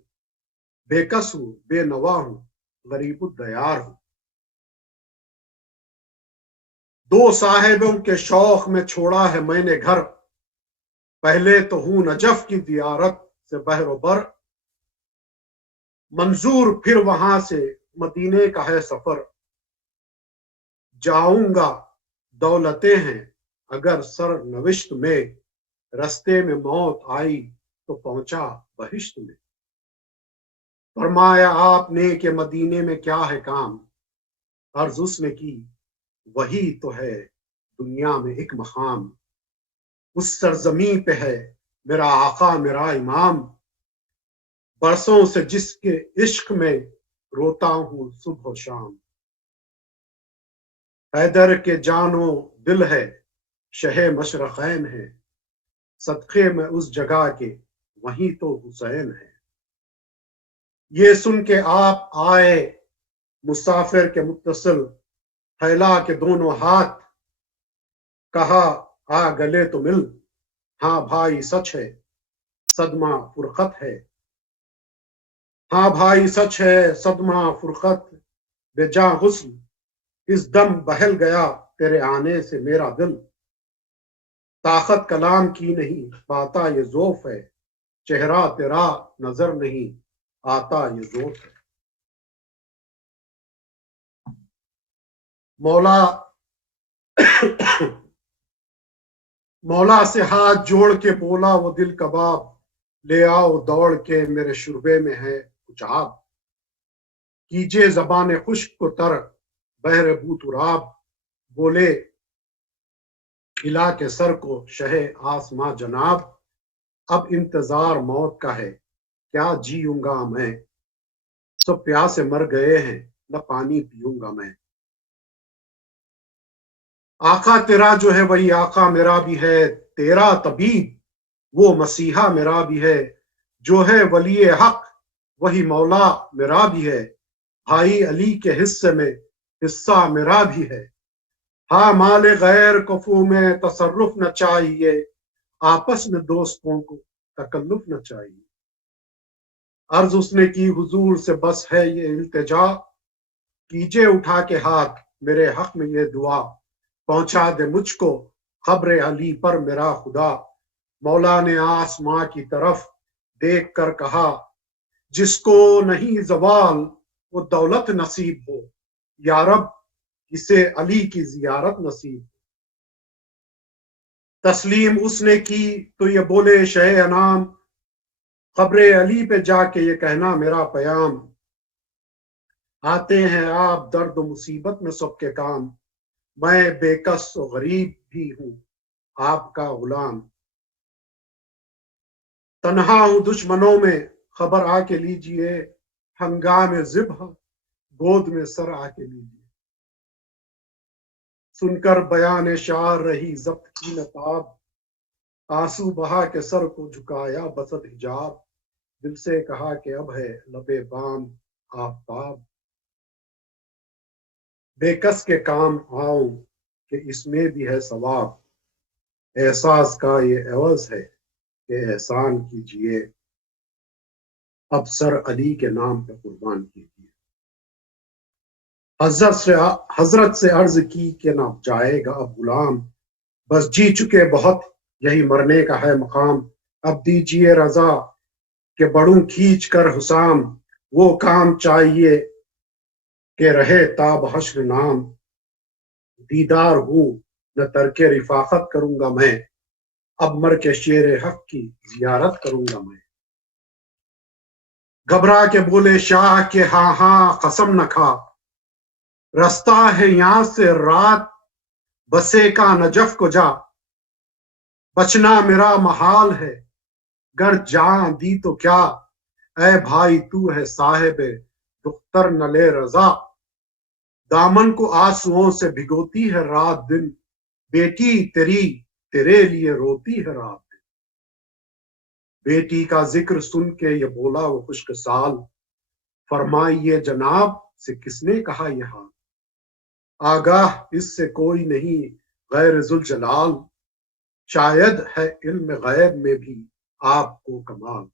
بے کس ہوں بے نوا ہوں غریب الدیار ہوں، دو صاحبوں کے شوق میں چھوڑا ہے میں نے گھر، پہلے تو ہوں نجف کی زیارت سے بحر و بر، منظور پھر وہاں سے مدینے کا ہے سفر، جاؤں گا دولتیں ہیں اگر سر نوشت میں، رستے میں موت آئی تو پہنچا بہشت میں، فرمایا آپ نے کہ مدینے میں کیا ہے کام، عرض اس نے کی وہی تو ہے دنیا میں ایک مقام، اس سرزمین پہ ہے میرا آقا میرا امام، برسوں سے جس کے عشق میں روتا ہوں صبح و شام، حیدر کے جانو دل ہے شہ مشرقین ہے، صدقے میں اس جگہ کے وہیں تو حسین ہے۔ یہ سن کے آپ آئے مسافر کے متصل، پھیلا کے دونوں ہاتھ، کہا آ گلے تو مل، ہاں بھائی سچ ہے صدمہ فرقت ہے، ہاں بھائی سچ ہے صدمہ فرقت، بے جاں غسل اس دم بہل گیا تیرے آنے سے میرا دل، طاقت کلام کی نہیں پاتا یہ ذوف ہے، چہرہ تیرا نظر نہیں آتا یہ ذوف ہے۔ مولا سے ہاتھ جوڑ کے بولا وہ دل کباب، لے آؤ دوڑ کے میرے شربے میں ہے کچھ آب، کیجے زبان خشک کو تر بحر بو تراب، بولے کھلا کے سر کو شہ آسماں جناب، اب انتظار موت کا ہے کیا جیوں گا میں، سب پیاسے مر گئے ہیں نہ پانی پیوں گا میں۔ آقا تیرا جو ہے وہی آقا میرا بھی ہے، تیرا طبیب وہ مسیحا میرا بھی ہے، جو ہے ولی حق وہی مولا میرا بھی ہے، بھائی علی کے حصے میں حصہ میرا بھی ہے، ہاں مال غیر کفو میں تصرف نہ چاہیے، آپس میں دوستوں کو تکلف نہ چاہیے۔ عرض اس نے کی حضور سے بس ہے یہ التجا، کیجے اٹھا کے ہاتھ میرے حق میں یہ دعا، پہنچا دے مجھ کو خبر علی پر میرا خدا۔ مولا نے آسماں کی طرف دیکھ کر کہا، جس کو نہیں زوال وہ دولت نصیب ہو، یا رب اسے علی کی زیارت نصیب ہو۔ تسلیم اس نے کی تو یہ بولے شہ انام، خبر علی پہ جا کے یہ کہنا میرا پیام، آتے ہیں آپ درد و مصیبت میں سب کے کام، میں بے کس و غریب بھی ہوں آپ کا غلام، تنہا ہوں دشمنوں میں خبر آ کے لیجئے، ہنگام ذبح گود میں سر آ کے لیجئے۔ سن کر بیان شاعر رہی ضبط کی نتاب، آنسو بہا کے سر کو جھکایا بسط حجاب، دل سے کہا کہ اب ہے لبے بام آفتاب، بے کس کے کام آؤں کہ اس میں بھی ہے ثواب، احساس کا یہ عوض ہے کہ احسان کیجئے، اب سر علی کے نام پہ قربان کیجئے۔ حضرت سے عرض کی کہ نہ جائے گا اب غلام، بس جی چکے بہت یہی مرنے کا ہے مقام، اب دیجئے رضا کہ بڑھوں کھینچ کر حسام، وہ کام چاہیے کہ رہے تاب حشر نام، دیدار ہوں نہ ترک رفاقت کروں گا میں، اب مر کے شیر حق کی زیارت کروں گا میں۔ گھبرا کے بولے شاہ کہ ہاں ہاں قسم نہ کھا، رستہ ہے یہاں سے رات بسے کا نجف کو جا، بچنا میرا محال ہے گر جان دی تو کیا، اے بھائی تو ہے صاحب دختر نہ لے رضا، دامن کو آنسوؤں سے بھگوتی ہے رات دن، بیٹی تیری تیرے لیے روتی ہے رات دن۔ بیٹی کا ذکر سن کے یہ بولا وہ خشک سال، فرمائیے جناب سے کس نے کہا یہ حال، آگاہ اس سے کوئی نہیں غیر ذوالجلال، شاید ہے علم غیب میں بھی آپ کو کمال،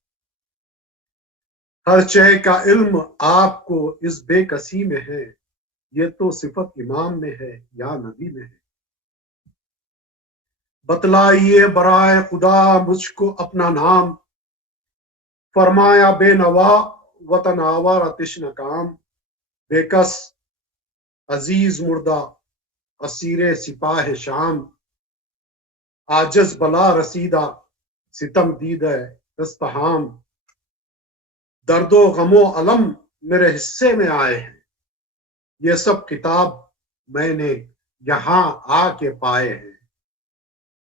ہر شے کا علم آپ کو اس بے کسی میں ہے، یہ تو صفت امام میں ہے یا نبی میں ہے۔ بتلائیے برائے خدا مجھ کو اپنا نام، فرمایا بے نوا وطن آوارہ تشنہ کام، بے کس عزیز مردہ اسیر سپاہ شام، عاجز بلا رسیدہ ستم دیدہ دستہام، درد و غم و علم میرے حصے میں آئے ہیں، یہ سب کتاب میں نے یہاں آ کے پائے ہیں،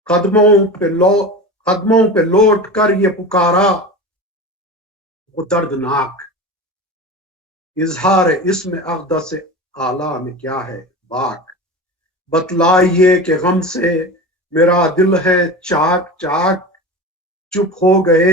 قدموں پہ لوٹ کر یہ پکارا وہ دردناک، اظہار اسم اقدس اعلیٰ میں کیا ہے باک، بتلائیے کہ غم سے میرا دل ہے چاک چاک، چپ ہو گئے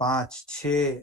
5-6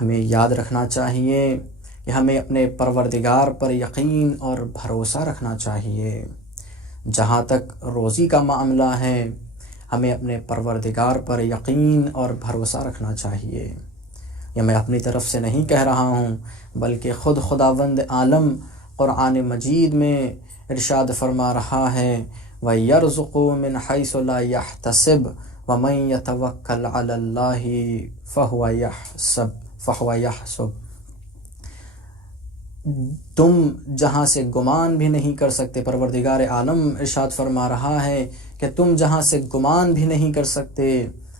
ہمیں یاد رکھنا چاہیے کہ ہمیں اپنے پروردگار پر یقین اور بھروسہ رکھنا چاہیے۔ جہاں تک روزی کا معاملہ ہے ہمیں اپنے پروردگار پر یقین اور بھروسہ رکھنا چاہیے۔ یہ میں اپنی طرف سے نہیں کہہ رہا ہوں، بلکہ خود خداوند عالم قرآن مجید میں ارشاد فرما رہا ہے وَيَرْزُقُ مِنْ حَيْثُ لَا يَحْتَسِبُ وَمَنْ يَتَوَكَّلْ عَلَى اللَّهِ فَهُوَ يَحْسُبُ۔ تم جہاں سے گمان بھی نہیں کر سکتے، پروردگار عالم ارشاد فرما رہا ہے کہ تم جہاں سے گمان بھی نہیں کر سکتے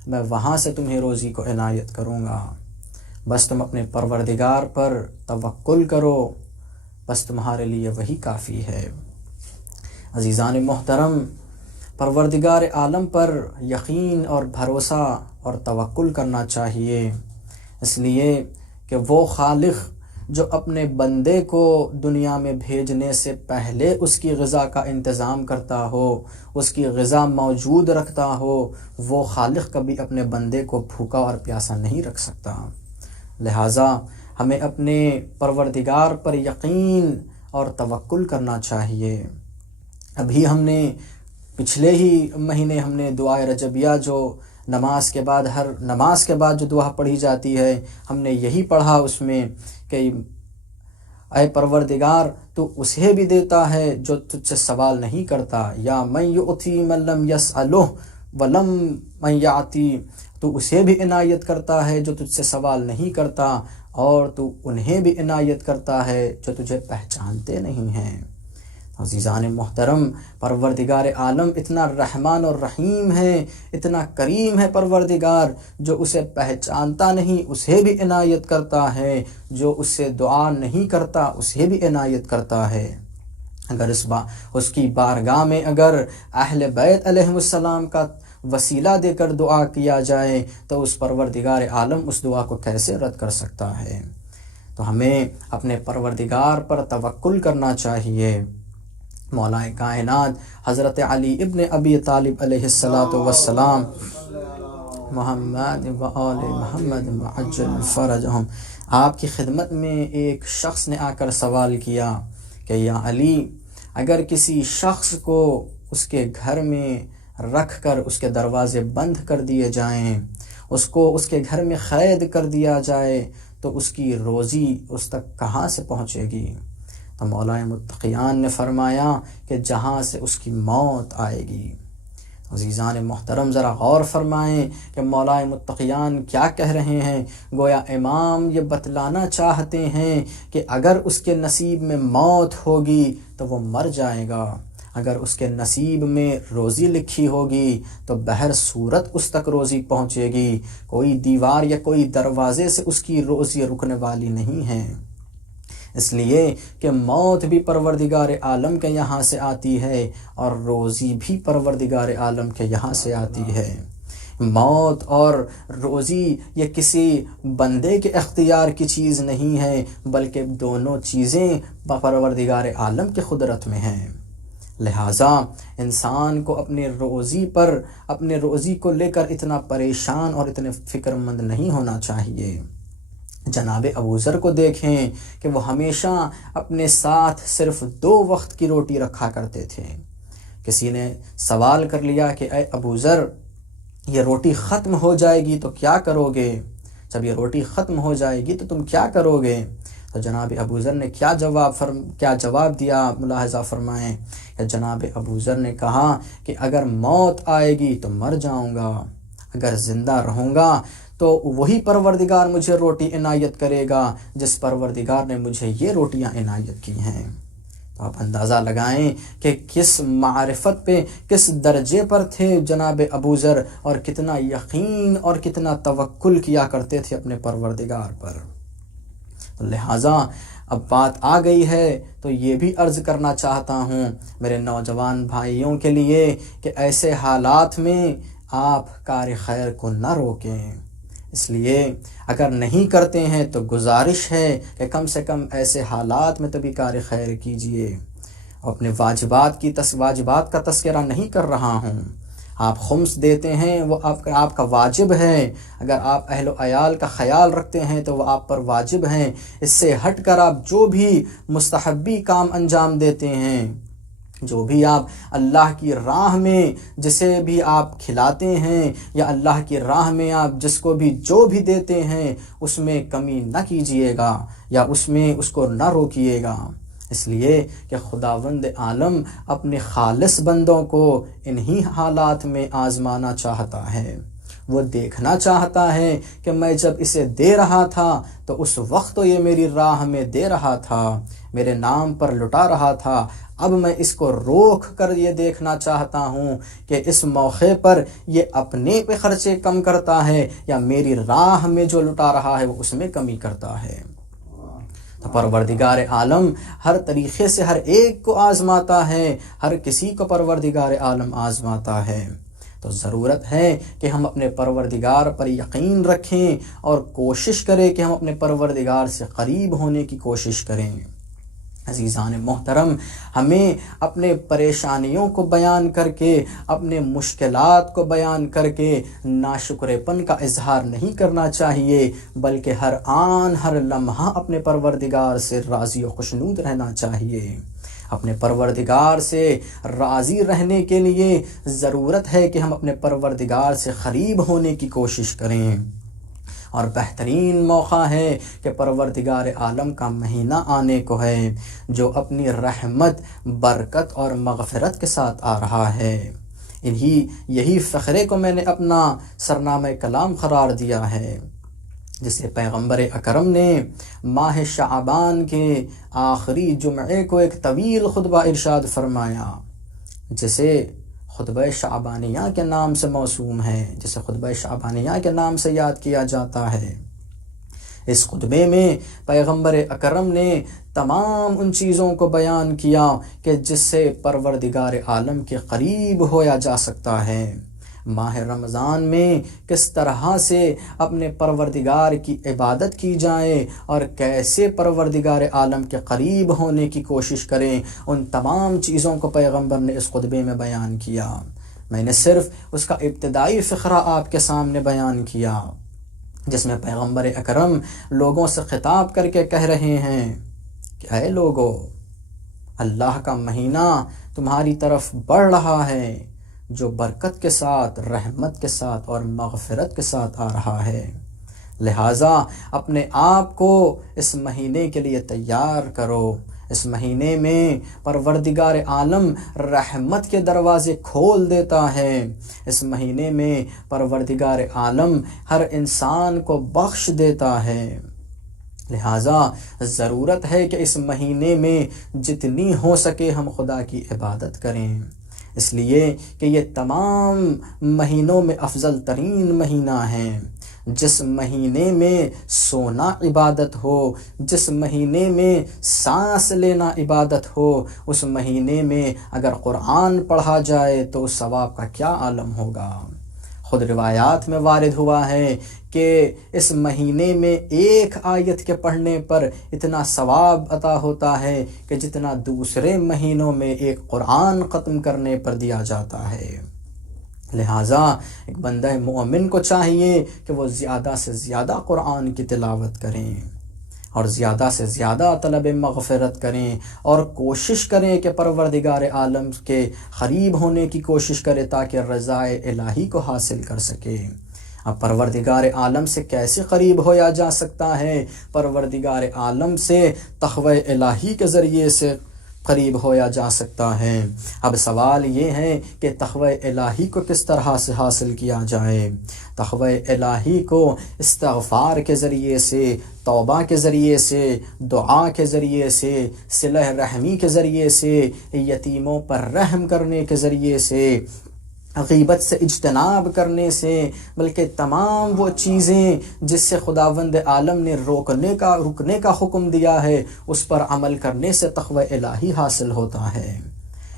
میں وہاں سے تمہیں روزی کو عنایت کروں گا۔ بس تم اپنے پروردگار پر توکل کرو، بس تمہارے لیے وہی کافی ہے۔ عزیزان محترم، پروردگار عالم پر یقین اور بھروسہ اور توکل کرنا چاہیے، اس لیے کہ وہ خالق جو اپنے بندے کو دنیا میں بھیجنے سے پہلے اس کی غذا کا انتظام کرتا ہو، اس کی غذا موجود رکھتا ہو، وہ خالق کبھی اپنے بندے کو بھوکا اور پیاسا نہیں رکھ سکتا۔ لہٰذا ہمیں اپنے پروردگار پر یقین اور توکل کرنا چاہیے۔ ابھی ہم نے پچھلے ہی مہینے ہم نے دعائے رجبیہ جو نماز کے بعد ہر نماز کے بعد جو دعا پڑھی جاتی ہے ہم نے یہی پڑھا اس میں کہ اے پروردگار تو اسے بھی دیتا ہے جو تجھ سے سوال نہیں کرتا، یا من یؤتی من لم یسألہ ولم من یعطی، تو اسے بھی عنایت کرتا ہے جو تجھ سے سوال نہیں کرتا اور تو انہیں بھی عنایت کرتا ہے جو تجھے پہچانتے نہیں ہیں۔ عزیزان محترم، پروردگار عالم اتنا رحمان اور رحیم ہے، اتنا کریم ہے پروردگار، جو اسے پہچانتا نہیں اسے بھی عنایت کرتا ہے، جو اس سے دعا نہیں کرتا اسے بھی عنایت کرتا ہے۔ اگر اس کی بارگاہ میں اگر اہل بیت علیہ السلام کا وسیلہ دے کر دعا کیا جائے تو اس پروردگار عالم اس دعا کو کیسے رد کر سکتا ہے؟ تو ہمیں اپنے پروردگار پر توکل کرنا چاہیے۔ مولا کائنات حضرت علی ابن ابی طالب علیہ السلام محمد و آل محمد وعجل فرجہم، آپ کی خدمت میں ایک شخص نے آ کر سوال کیا کہ یا علی، اگر کسی شخص کو اس کے گھر میں رکھ کر اس کے دروازے بند کر دیے جائیں، اس کو اس کے گھر میں قید کر دیا جائے تو اس کی روزی اس تک کہاں سے پہنچے گی؟ تو مولا متقیان نے فرمایا کہ جہاں سے اس کی موت آئے گی۔ عزیزان محترم، ذرا غور فرمائیں کہ مولا متقیان کیا کہہ رہے ہیں۔ گویا امام یہ بتلانا چاہتے ہیں کہ اگر اس کے نصیب میں موت ہوگی تو وہ مر جائے گا، اگر اس کے نصیب میں روزی لکھی ہوگی تو بہر صورت اس تک روزی پہنچے گی، کوئی دیوار یا کوئی دروازے سے اس کی روزی رکنے والی نہیں ہے۔ اس لیے کہ موت بھی پروردگار عالم کے یہاں سے آتی ہے اور روزی بھی پروردگار عالم کے یہاں سے آتی ہے۔ موت اور روزی یہ کسی بندے کے اختیار کی چیز نہیں ہے، بلکہ دونوں چیزیں پروردگار عالم کی قدرت میں ہیں۔ لہٰذا انسان کو اپنے روزی کو لے کر اتنا پریشان اور اتنے فکر مند نہیں ہونا چاہیے۔ جناب ابوذر کو دیکھیں کہ وہ ہمیشہ اپنے ساتھ صرف 2 وقت کی روٹی رکھا کرتے تھے۔ کسی نے سوال کر لیا کہ اے ابوذر، یہ روٹی ختم ہو جائے گی تو کیا کرو گے؟ جب یہ روٹی ختم ہو جائے گی تو تم کیا کرو گے؟ تو جناب ابوذر نے کیا جواب دیا؟ ملاحظہ فرمائیں کہ جناب ابوذر نے کہا کہ اگر موت آئے گی تو مر جاؤں گا، اگر زندہ رہوں گا تو وہی پروردگار مجھے روٹی عنایت کرے گا جس پروردگار نے مجھے یہ روٹیاں عنایت کی ہیں۔ تو آپ اندازہ لگائیں کہ کس معرفت پہ، کس درجے پر تھے جناب ابوذر، اور کتنا یقین اور کتنا توکل کیا کرتے تھے اپنے پروردگار پر۔ لہٰذا اب بات آ گئی ہے تو یہ بھی عرض کرنا چاہتا ہوں میرے نوجوان بھائیوں کے لیے کہ ایسے حالات میں آپ کار خیر کو نہ روکیں۔ اس لیے اگر نہیں کرتے ہیں تو گزارش ہے کہ کم سے کم ایسے حالات میں تو بھی کار خیر کیجئے۔ اپنے واجبات کا تذکرہ نہیں کر رہا ہوں، آپ خمس دیتے ہیں وہ آپ کا واجب ہے، اگر آپ اہل و عیال کا خیال رکھتے ہیں تو وہ آپ پر واجب ہیں، اس سے ہٹ کر آپ جو بھی مستحبی کام انجام دیتے ہیں، جو بھی آپ اللہ کی راہ میں جسے بھی آپ کھلاتے ہیں یا اللہ کی راہ میں آپ جس کو بھی جو بھی دیتے ہیں اس میں کمی نہ کیجیے گا یا اس کو نہ روکیے گا، اس لیے کہ خداوند عالم اپنے خالص بندوں کو انہی حالات میں آزمانا چاہتا ہے۔ وہ دیکھنا چاہتا ہے کہ میں جب اسے دے رہا تھا تو اس وقت تو یہ میری راہ میں دے رہا تھا، میرے نام پر لٹا رہا تھا، اب میں اس کو روک کر یہ دیکھنا چاہتا ہوں کہ اس موقع پر یہ اپنے پہ خرچے کم کرتا ہے یا میری راہ میں جو لٹا رہا ہے وہ اس میں کمی کرتا ہے۔ تو پروردگار عالم ہر طریقے سے ہر ایک کو آزماتا ہے، ہر کسی کو پروردگار عالم آزماتا ہے۔ تو ضرورت ہے کہ ہم اپنے پروردگار پر یقین رکھیں اور کوشش کریں کہ ہم اپنے پروردگار سے قریب ہونے کی کوشش کریں۔ عزیزان محترم، ہمیں اپنے پریشانیوں کو بیان کر کے، اپنے مشکلات کو بیان کر کے ناشکر پن کا اظہار نہیں کرنا چاہیے، بلکہ ہر آن ہر لمحہ اپنے پروردگار سے راضی و خوشنود رہنا چاہیے۔ اپنے پروردگار سے راضی رہنے کے لیے ضرورت ہے کہ ہم اپنے پروردگار سے قریب ہونے کی کوشش کریں، اور بہترین موقع ہے کہ پروردگار عالم کا مہینہ آنے کو ہے جو اپنی رحمت، برکت اور مغفرت کے ساتھ آ رہا ہے۔ یہی فقرے کو میں نے اپنا سرنامہ کلام قرار دیا ہے، جسے پیغمبر اکرم نے ماہ شعبان کے آخری جمعے کو ایک طویل خطبہ ارشاد فرمایا، جسے خطبہ شعبانیہ کے نام سے موسوم ہے، جسے خطبہ شعبانیہ کے نام سے یاد کیا جاتا ہے۔ اس خطبے میں پیغمبر اکرم نے تمام ان چیزوں کو بیان کیا کہ جس سے پروردگار عالم کے قریب ہویا جا سکتا ہے۔ ماہ رمضان میں کس طرح سے اپنے پروردگار کی عبادت کی جائے اور کیسے پروردگار عالم کے قریب ہونے کی کوشش کریں، ان تمام چیزوں کو پیغمبر نے اس خطبے میں بیان کیا۔ میں نے صرف اس کا ابتدائی فقرہ آپ کے سامنے بیان کیا، جس میں پیغمبر اکرم لوگوں سے خطاب کر کے کہہ رہے ہیں کہ اے لوگو، اللہ کا مہینہ تمہاری طرف بڑھ رہا ہے جو برکت کے ساتھ، رحمت کے ساتھ اور مغفرت کے ساتھ آ رہا ہے، لہٰذا اپنے آپ کو اس مہینے کے لیے تیار کرو۔ اس مہینے میں پروردگار عالم رحمت کے دروازے کھول دیتا ہے، اس مہینے میں پروردگار عالم ہر انسان کو بخش دیتا ہے، لہٰذا ضرورت ہے کہ اس مہینے میں جتنی ہو سکے ہم خدا کی عبادت کریں، اس لیے کہ یہ تمام مہینوں میں افضل ترین مہینہ ہے۔ جس مہینے میں سونا عبادت ہو، جس مہینے میں سانس لینا عبادت ہو، اس مہینے میں اگر قرآن پڑھا جائے تو اس ثواب کا کیا عالم ہوگا۔ خود روایات میں وارد ہوا ہے کہ اس مہینے میں ایک آیت کے پڑھنے پر اتنا ثواب عطا ہوتا ہے کہ جتنا دوسرے مہینوں میں ایک قرآن ختم کرنے پر دیا جاتا ہے۔ لہٰذا ایک بندہ مومن کو چاہیے کہ وہ زیادہ سے زیادہ قرآن کی تلاوت کریں اور زیادہ سے زیادہ طلب مغفرت کریں اور کوشش کریں کہ پروردگار عالم کے قریب ہونے کی کوشش کرے تاکہ رضائے الہی کو حاصل کر سکے۔ اب پروردگار عالم سے کیسے قریب ہویا جا سکتا ہے؟ پروردگار عالم سے تقوی الہی کے ذریعے سے قریب ہویا جا سکتا ہے۔ اب سوال یہ ہے کہ تقوی الہی کو کس طرح سے حاصل کیا جائے؟ تقوی الہی کو استغفار کے ذریعے سے، توبہ کے ذریعے سے، دعا کے ذریعے سے، صلہ رحمی کے ذریعے سے، یتیموں پر رحم کرنے کے ذریعے سے، غیبت سے اجتناب کرنے سے، بلکہ تمام وہ چیزیں جس سے خداوند عالم نے رکنے کا حکم دیا ہے اس پر عمل کرنے سے تقوی الہی حاصل ہوتا ہے۔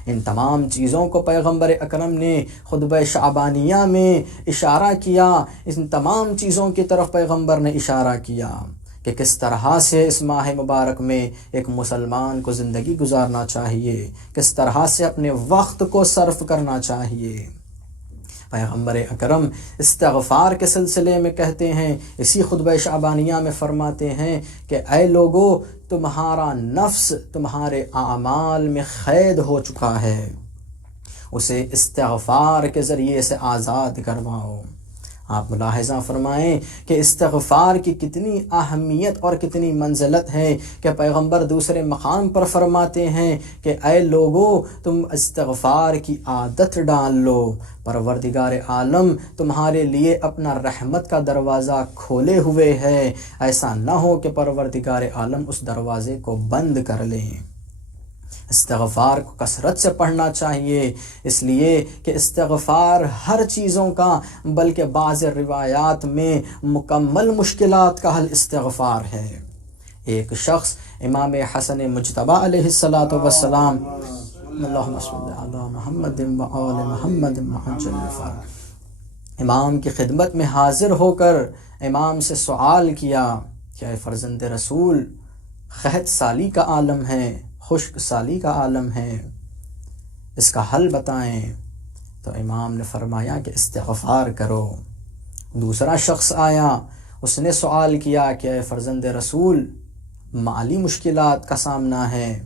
ان تمام چیزوں کو پیغمبر اکرم نے خطبہ شعبانیہ میں اشارہ کیا، ان تمام چیزوں کی طرف پیغمبر نے اشارہ کیا کہ کس طرح سے اس ماہ مبارک میں ایک مسلمان کو زندگی گزارنا چاہیے، کس طرح سے اپنے وقت کو صرف کرنا چاہیے۔ پیغمبر اکرم استغفار کے سلسلے میں کہتے ہیں، اسی خطبہ شعبانیہ میں فرماتے ہیں کہ اے لوگو، تمہارا نفس تمہارے اعمال میں قید ہو چکا ہے، اسے استغفار کے ذریعے سے آزاد کرواؤ۔ آپ ملاحظہ فرمائیں کہ استغفار کی کتنی اہمیت اور کتنی منزلت ہے کہ پیغمبر دوسرے مقام پر فرماتے ہیں کہ اے لوگو، تم استغفار کی عادت ڈال لو، پروردگار عالم تمہارے لیے اپنا رحمت کا دروازہ کھولے ہوئے ہے، ایسا نہ ہو کہ پروردگار عالم اس دروازے کو بند کر لیں۔ استغفار کو کثرت سے پڑھنا چاہیے، اس لیے کہ استغفار ہر چیزوں کا، بلکہ بعض روایات میں مکمل مشکلات کا حل استغفار ہے۔ ایک شخص امام حسن مجتبی علیہ السلام اللہم صل علی محمد و آل محمد معجل الفرج، امام کی خدمت میں حاضر ہو کر امام سے سوال کیا کہ اے فرزند رسول، قحط سالی کا عالم ہے، خشک سالی کا عالم ہے، اس کا حل بتائیں۔ تو امام نے فرمایا کہ استغفار کرو۔ دوسرا شخص آیا، اس نے سوال کیا کہ اے فرزند رسول، مالی مشکلات کا سامنا ہے،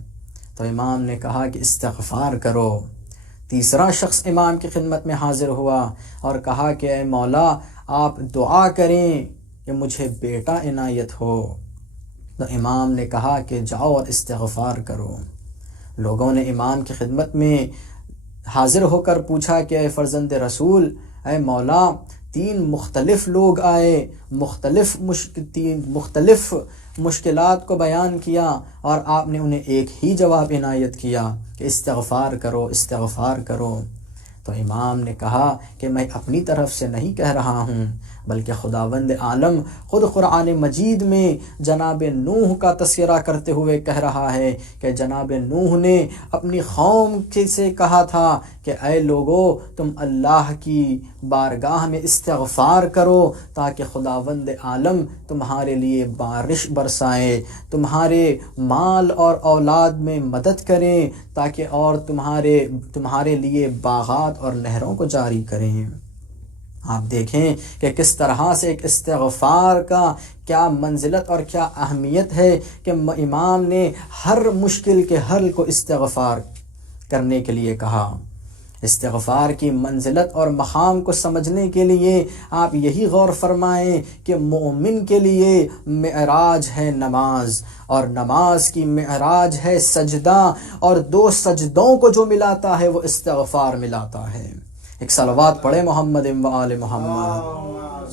تو امام نے کہا کہ استغفار کرو۔ تیسرا شخص امام کی خدمت میں حاضر ہوا اور کہا کہ اے مولا، آپ دعا کریں کہ مجھے بیٹا عنایت ہو۔ تو امام نے کہا کہ جاؤ اور استغفار کرو۔ لوگوں نے امام کی خدمت میں حاضر ہو کر پوچھا کہ اے فرزند رسول، اے مولا، 3 مختلف لوگ آئے، مختلف مشکلات کو بیان کیا اور آپ نے انہیں ایک ہی جواب عنایت کیا کہ استغفار کرو، استغفار کرو۔ تو امام نے کہا کہ میں اپنی طرف سے نہیں کہہ رہا ہوں، بلکہ خداوند عالم خود قرآن مجید میں جناب نوح کا تذکرہ کرتے ہوئے کہہ رہا ہے کہ جناب نوح نے اپنی قوم سے کہا تھا کہ اے لوگو، تم اللہ کی بارگاہ میں استغفار کرو تاکہ خداوند عالم تمہارے لیے بارش برسائے، تمہارے مال اور اولاد میں مدد کریں تاکہ اور تمہارے لیے باغات اور نہروں کو جاری کریں۔ آپ دیکھیں کہ کس طرح سے ایک استغفار کا کیا منزلت اور کیا اہمیت ہے کہ امام نے ہر مشکل کے حل کو استغفار کرنے کے لیے کہا۔ استغفار کی منزلت اور مقام کو سمجھنے کے لیے آپ یہی غور فرمائیں کہ مومن کے لیے معراج ہے نماز، اور نماز کی معراج ہے سجدہ، اور 2 سجدوں کو جو ملاتا ہے وہ استغفار ملاتا ہے۔ ایک صلوات پڑھے محمد و آل محمد،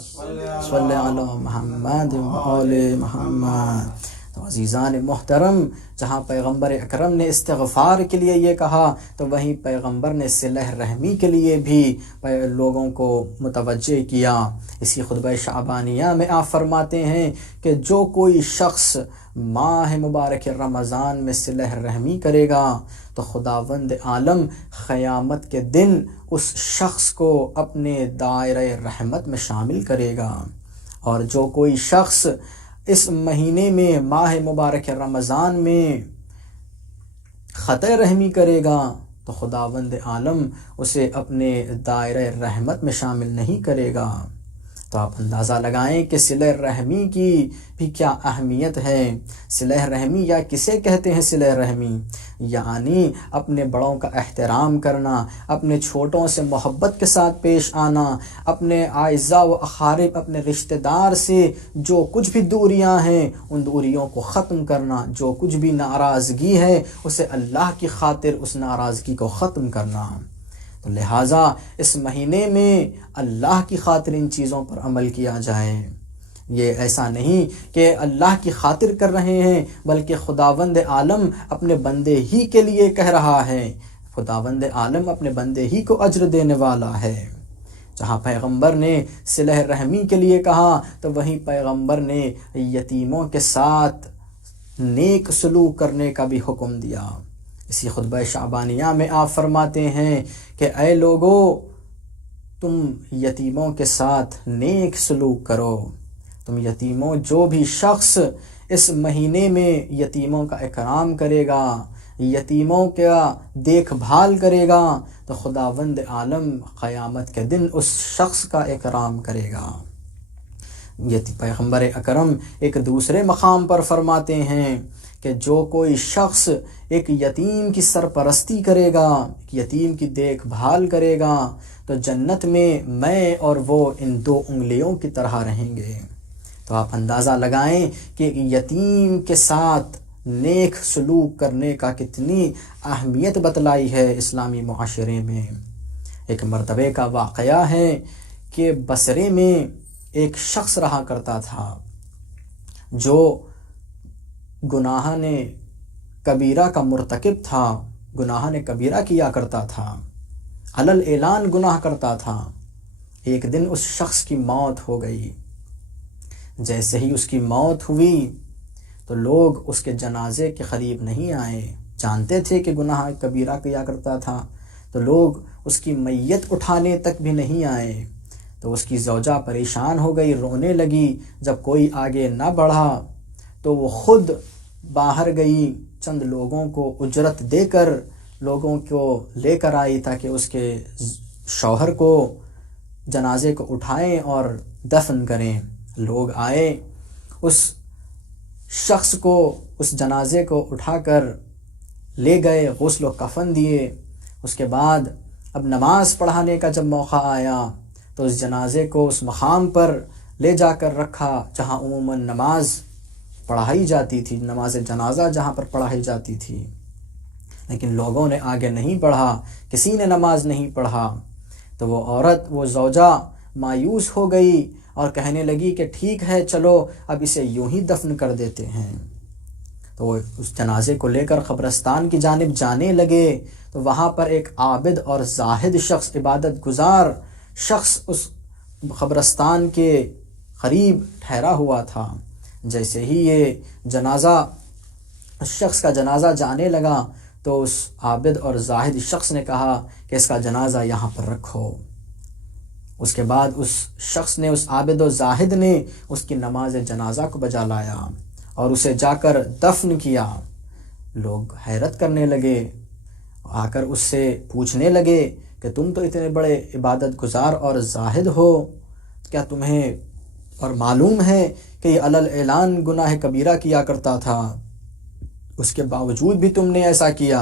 صلی علی محمد و آل محمد۔ تو عزیزان محترم، جہاں پیغمبر اکرم نے استغفار کے لیے یہ کہا تو وہیں پیغمبر نے صلہ رحمی کے لیے بھی لوگوں کو متوجہ کیا۔ اسی خطبہ شعبانیہ میں آپ فرماتے ہیں کہ جو کوئی شخص ماہ مبارک رمضان میں صلہ رحمی کرے گا تو خداوند عالم قیامت کے دن اس شخص کو اپنے دائرہ رحمت میں شامل کرے گا، اور جو کوئی شخص اس مہینے میں ماہ مبارک رمضان میں خطۂ رحمی کرے گا تو خداوند عالم اسے اپنے دائرہ رحمت میں شامل نہیں کرے گا۔ تو آپ اندازہ لگائیں کہ صلہ رحمی کی بھی کیا اہمیت ہے۔ صلہ رحمی یا کسے کہتے ہیں صلہ رحمی؟ یعنی اپنے بڑوں کا احترام کرنا، اپنے چھوٹوں سے محبت کے ساتھ پیش آنا، اپنے اعزاء و اقارب، اپنے رشتہ دار سے جو کچھ بھی دوریاں ہیں ان دوریوں کو ختم کرنا، جو کچھ بھی ناراضگی ہے اسے اللہ کی خاطر اس ناراضگی کو ختم کرنا۔ تو لہٰذا اس مہینے میں اللہ کی خاطر ان چیزوں پر عمل کیا جائے۔ یہ ایسا نہیں کہ اللہ کی خاطر کر رہے ہیں، بلکہ خداوند عالم اپنے بندے ہی کے لیے کہہ رہا ہے، خداوند عالم اپنے بندے ہی کو اجر دینے والا ہے۔ جہاں پیغمبر نے صلہ رحمی کے لیے کہا تو وہیں پیغمبر نے یتیموں کے ساتھ نیک سلوک کرنے کا بھی حکم دیا۔ اسی خطبہ شعبانیہ میں آپ فرماتے ہیں کہ اے لوگو، تم یتیموں کے ساتھ نیک سلوک کرو۔ تم یتیموں، جو بھی شخص اس مہینے میں یتیموں کا اکرام کرے گا، یتیموں کا دیکھ بھال کرے گا تو خداوند عالم قیامت کے دن اس شخص کا اکرام کرے گا۔ یہ پیغمبر اکرم ایک دوسرے مقام پر فرماتے ہیں کہ جو کوئی شخص ایک یتیم کی سرپرستی کرے گا، یتیم کی دیکھ بھال کرے گا، تو جنت میں اور وہ ان 2 انگلیوں کی طرح رہیں گے۔ تو آپ اندازہ لگائیں کہ ایک یتیم کے ساتھ نیک سلوک کرنے کا کتنی اہمیت بتلائی ہے اسلامی معاشرے میں۔ ایک مرتبہ کا واقعہ ہے کہ بصرے میں ایک شخص رہا کرتا تھا جو گناہ کبیرہ کا مرتکب تھا، گناہ کبیرہ کیا کرتا تھا، علل اعلان گناہ کرتا تھا۔ ایک دن اس شخص کی موت ہو گئی۔ جیسے ہی اس کی موت ہوئی تو لوگ اس کے جنازے کے قریب نہیں آئے، جانتے تھے کہ گناہ کبیرہ کیا کرتا تھا، تو لوگ اس کی میت اٹھانے تک بھی نہیں آئے۔ تو اس کی زوجہ پریشان ہو گئی، رونے لگی۔ جب کوئی آگے نہ بڑھا تو وہ خود باہر گئی، چند لوگوں کو اجرت دے کر لوگوں کو لے کر آئی تاکہ اس کے شوہر کو جنازے کو اٹھائیں اور دفن کریں۔ لوگ آئے، اس شخص کو، اس جنازے کو اٹھا کر لے گئے، غسل و کفن دیے۔ اس کے بعد اب نماز پڑھانے کا جب موقع آیا تو اس جنازے کو اس مقام پر لے جا کر رکھا جہاں عموماً نماز پڑھائی جاتی تھی، نماز جنازہ جہاں پر پڑھائی جاتی تھی، لیکن لوگوں نے آگے نہیں پڑھا، کسی نے نماز نہیں پڑھا۔ تو وہ عورت، وہ زوجہ مایوس ہو گئی اور کہنے لگی کہ ٹھیک ہے، چلو اب اسے یوں ہی دفن کر دیتے ہیں۔ تو وہ اس جنازے کو لے کر قبرستان کی جانب جانے لگے تو وہاں پر ایک عابد اور زاہد شخص، عبادت گزار شخص اس قبرستان کے قریب ٹھہرا ہوا تھا۔ جیسے ہی یہ جنازہ، اس شخص کا جنازہ جانے لگا تو اس عابد اور زاہد شخص نے کہا کہ اس کا جنازہ یہاں پر رکھو۔ اس کے بعد اس شخص نے، اس عابد و زاہد نے اس کی نماز جنازہ کو بجا لایا اور اسے جا کر دفن کیا۔ لوگ حیرت کرنے لگے، آ کر اس سے پوچھنے لگے کہ تم تو اتنے بڑے عبادت گزار اور زاہد ہو، کیا تمہیں اور معلوم ہے کہ یہ علل اعلان گناہ کبیرہ کیا کرتا تھا، اس کے باوجود بھی تم نے ایسا کیا؟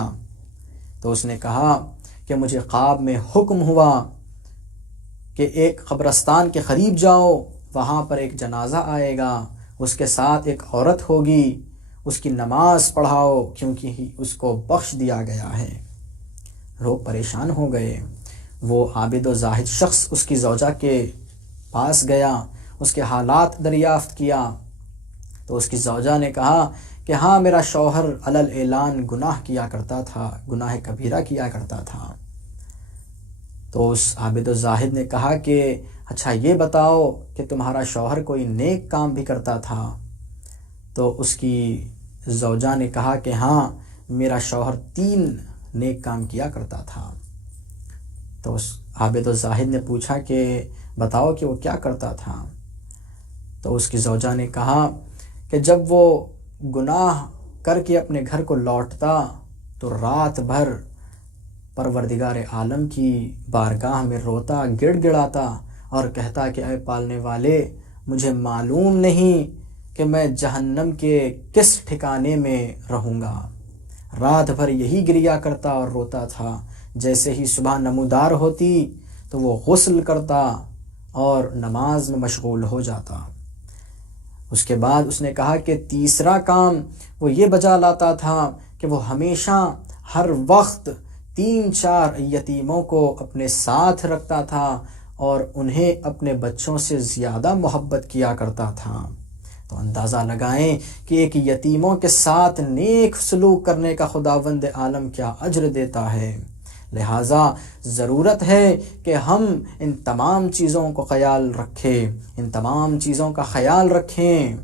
تو اس نے کہا کہ مجھے خواب میں حکم ہوا کہ ایک قبرستان کے قریب جاؤ، وہاں پر ایک جنازہ آئے گا، اس کے ساتھ ایک عورت ہوگی، اس کی نماز پڑھاؤ کیونکہ اس کو بخش دیا گیا ہے۔ لوگ پریشان ہو گئے۔ وہ عابد و زاہد شخص اس کی زوجہ کے پاس گیا، اس کے حالات دریافت کیا تو اس کی زوجہ نے کہا کہ ہاں، میرا شوہر علل اعلان گناہ کیا کرتا تھا، گناہ کبیرہ کیا کرتا تھا۔ تو اس عابد و زاہد نے کہا کہ اچھا یہ بتاؤ کہ تمہارا شوہر کوئی نیک کام بھی کرتا تھا؟ تو اس کی زوجہ نے کہا کہ ہاں، میرا شوہر 3 نیک کام کیا کرتا تھا۔ تو اس عابد و زاہد نے پوچھا کہ بتاؤ کہ وہ کیا کرتا تھا؟ تو اس کی زوجہ نے کہا کہ جب وہ گناہ کر کے اپنے گھر کو لوٹتا تو رات بھر پروردگار عالم کی بارگاہ میں روتا، گڑ گڑاتا اور کہتا کہ اے پالنے والے، مجھے معلوم نہیں کہ میں جہنم کے کس ٹھکانے میں رہوں گا۔ رات بھر یہی گریا کرتا اور روتا تھا۔ جیسے ہی صبح نمودار ہوتی تو وہ غسل کرتا اور نماز میں مشغول ہو جاتا۔ اس کے بعد اس نے کہا کہ تیسرا کام وہ یہ بجا لاتا تھا کہ وہ ہمیشہ ہر وقت 3-4 یتیموں کو اپنے ساتھ رکھتا تھا اور انہیں اپنے بچوں سے زیادہ محبت کیا کرتا تھا۔ تو اندازہ لگائیں کہ ایک یتیموں کے ساتھ نیک سلوک کرنے کا خداوند عالم کیا اجر دیتا ہے۔ لہٰذا ضرورت ہے کہ ہم ان تمام چیزوں کو خیال رکھیں، ان تمام چیزوں کا خیال رکھیں۔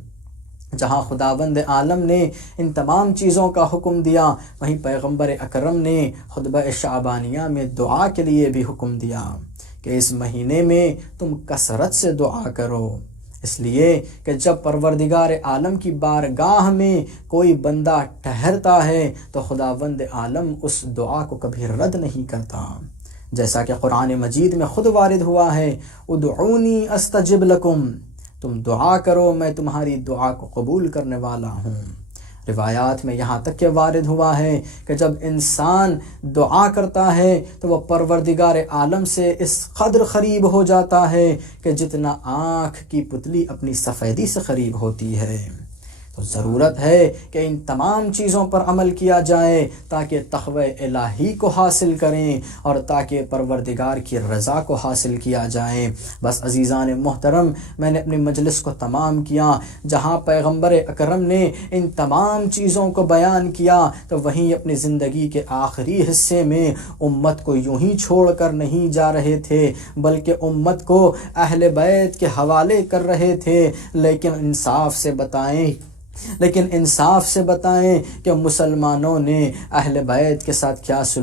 جہاں خداوند عالم نے ان تمام چیزوں کا حکم دیا، وہیں پیغمبر اکرم نے خطبہ شعبانیہ میں دعا کے لیے بھی حکم دیا کہ اس مہینے میں تم کثرت سے دعا کرو، اس لیے کہ جب پروردگار عالم کی بارگاہ میں کوئی بندہ ٹھہرتا ہے تو خداوند عالم اس دعا کو کبھی رد نہیں کرتا، جیسا کہ قرآن مجید میں خود وارد ہوا ہے، ادعونی استجب لکم، تم دعا کرو میں تمہاری دعا کو قبول کرنے والا ہوں۔ روایات میں یہاں تک کہ وارد ہوا ہے کہ جب انسان دعا کرتا ہے تو وہ پروردگار عالم سے اس قدر قریب ہو جاتا ہے کہ جتنا آنکھ کی پتلی اپنی سفیدی سے قریب ہوتی ہے۔ تو ضرورت ہے کہ ان تمام چیزوں پر عمل کیا جائے تاکہ تقوی الہی کو حاصل کریں اور تاکہ پروردگار کی رضا کو حاصل کیا جائے۔ بس عزیزان محترم، میں نے اپنی مجلس کو تمام کیا، جہاں پیغمبر اکرم نے ان تمام چیزوں کو بیان کیا تو وہیں اپنی زندگی کے آخری حصے میں امت کو یوں ہی چھوڑ کر نہیں جا رہے تھے، بلکہ امت کو اہل بیت کے حوالے کر رہے تھے۔ لیکن انصاف سے بتائیں کہ مسلمانوں نے اہل بیت کے ساتھ کیا سلوک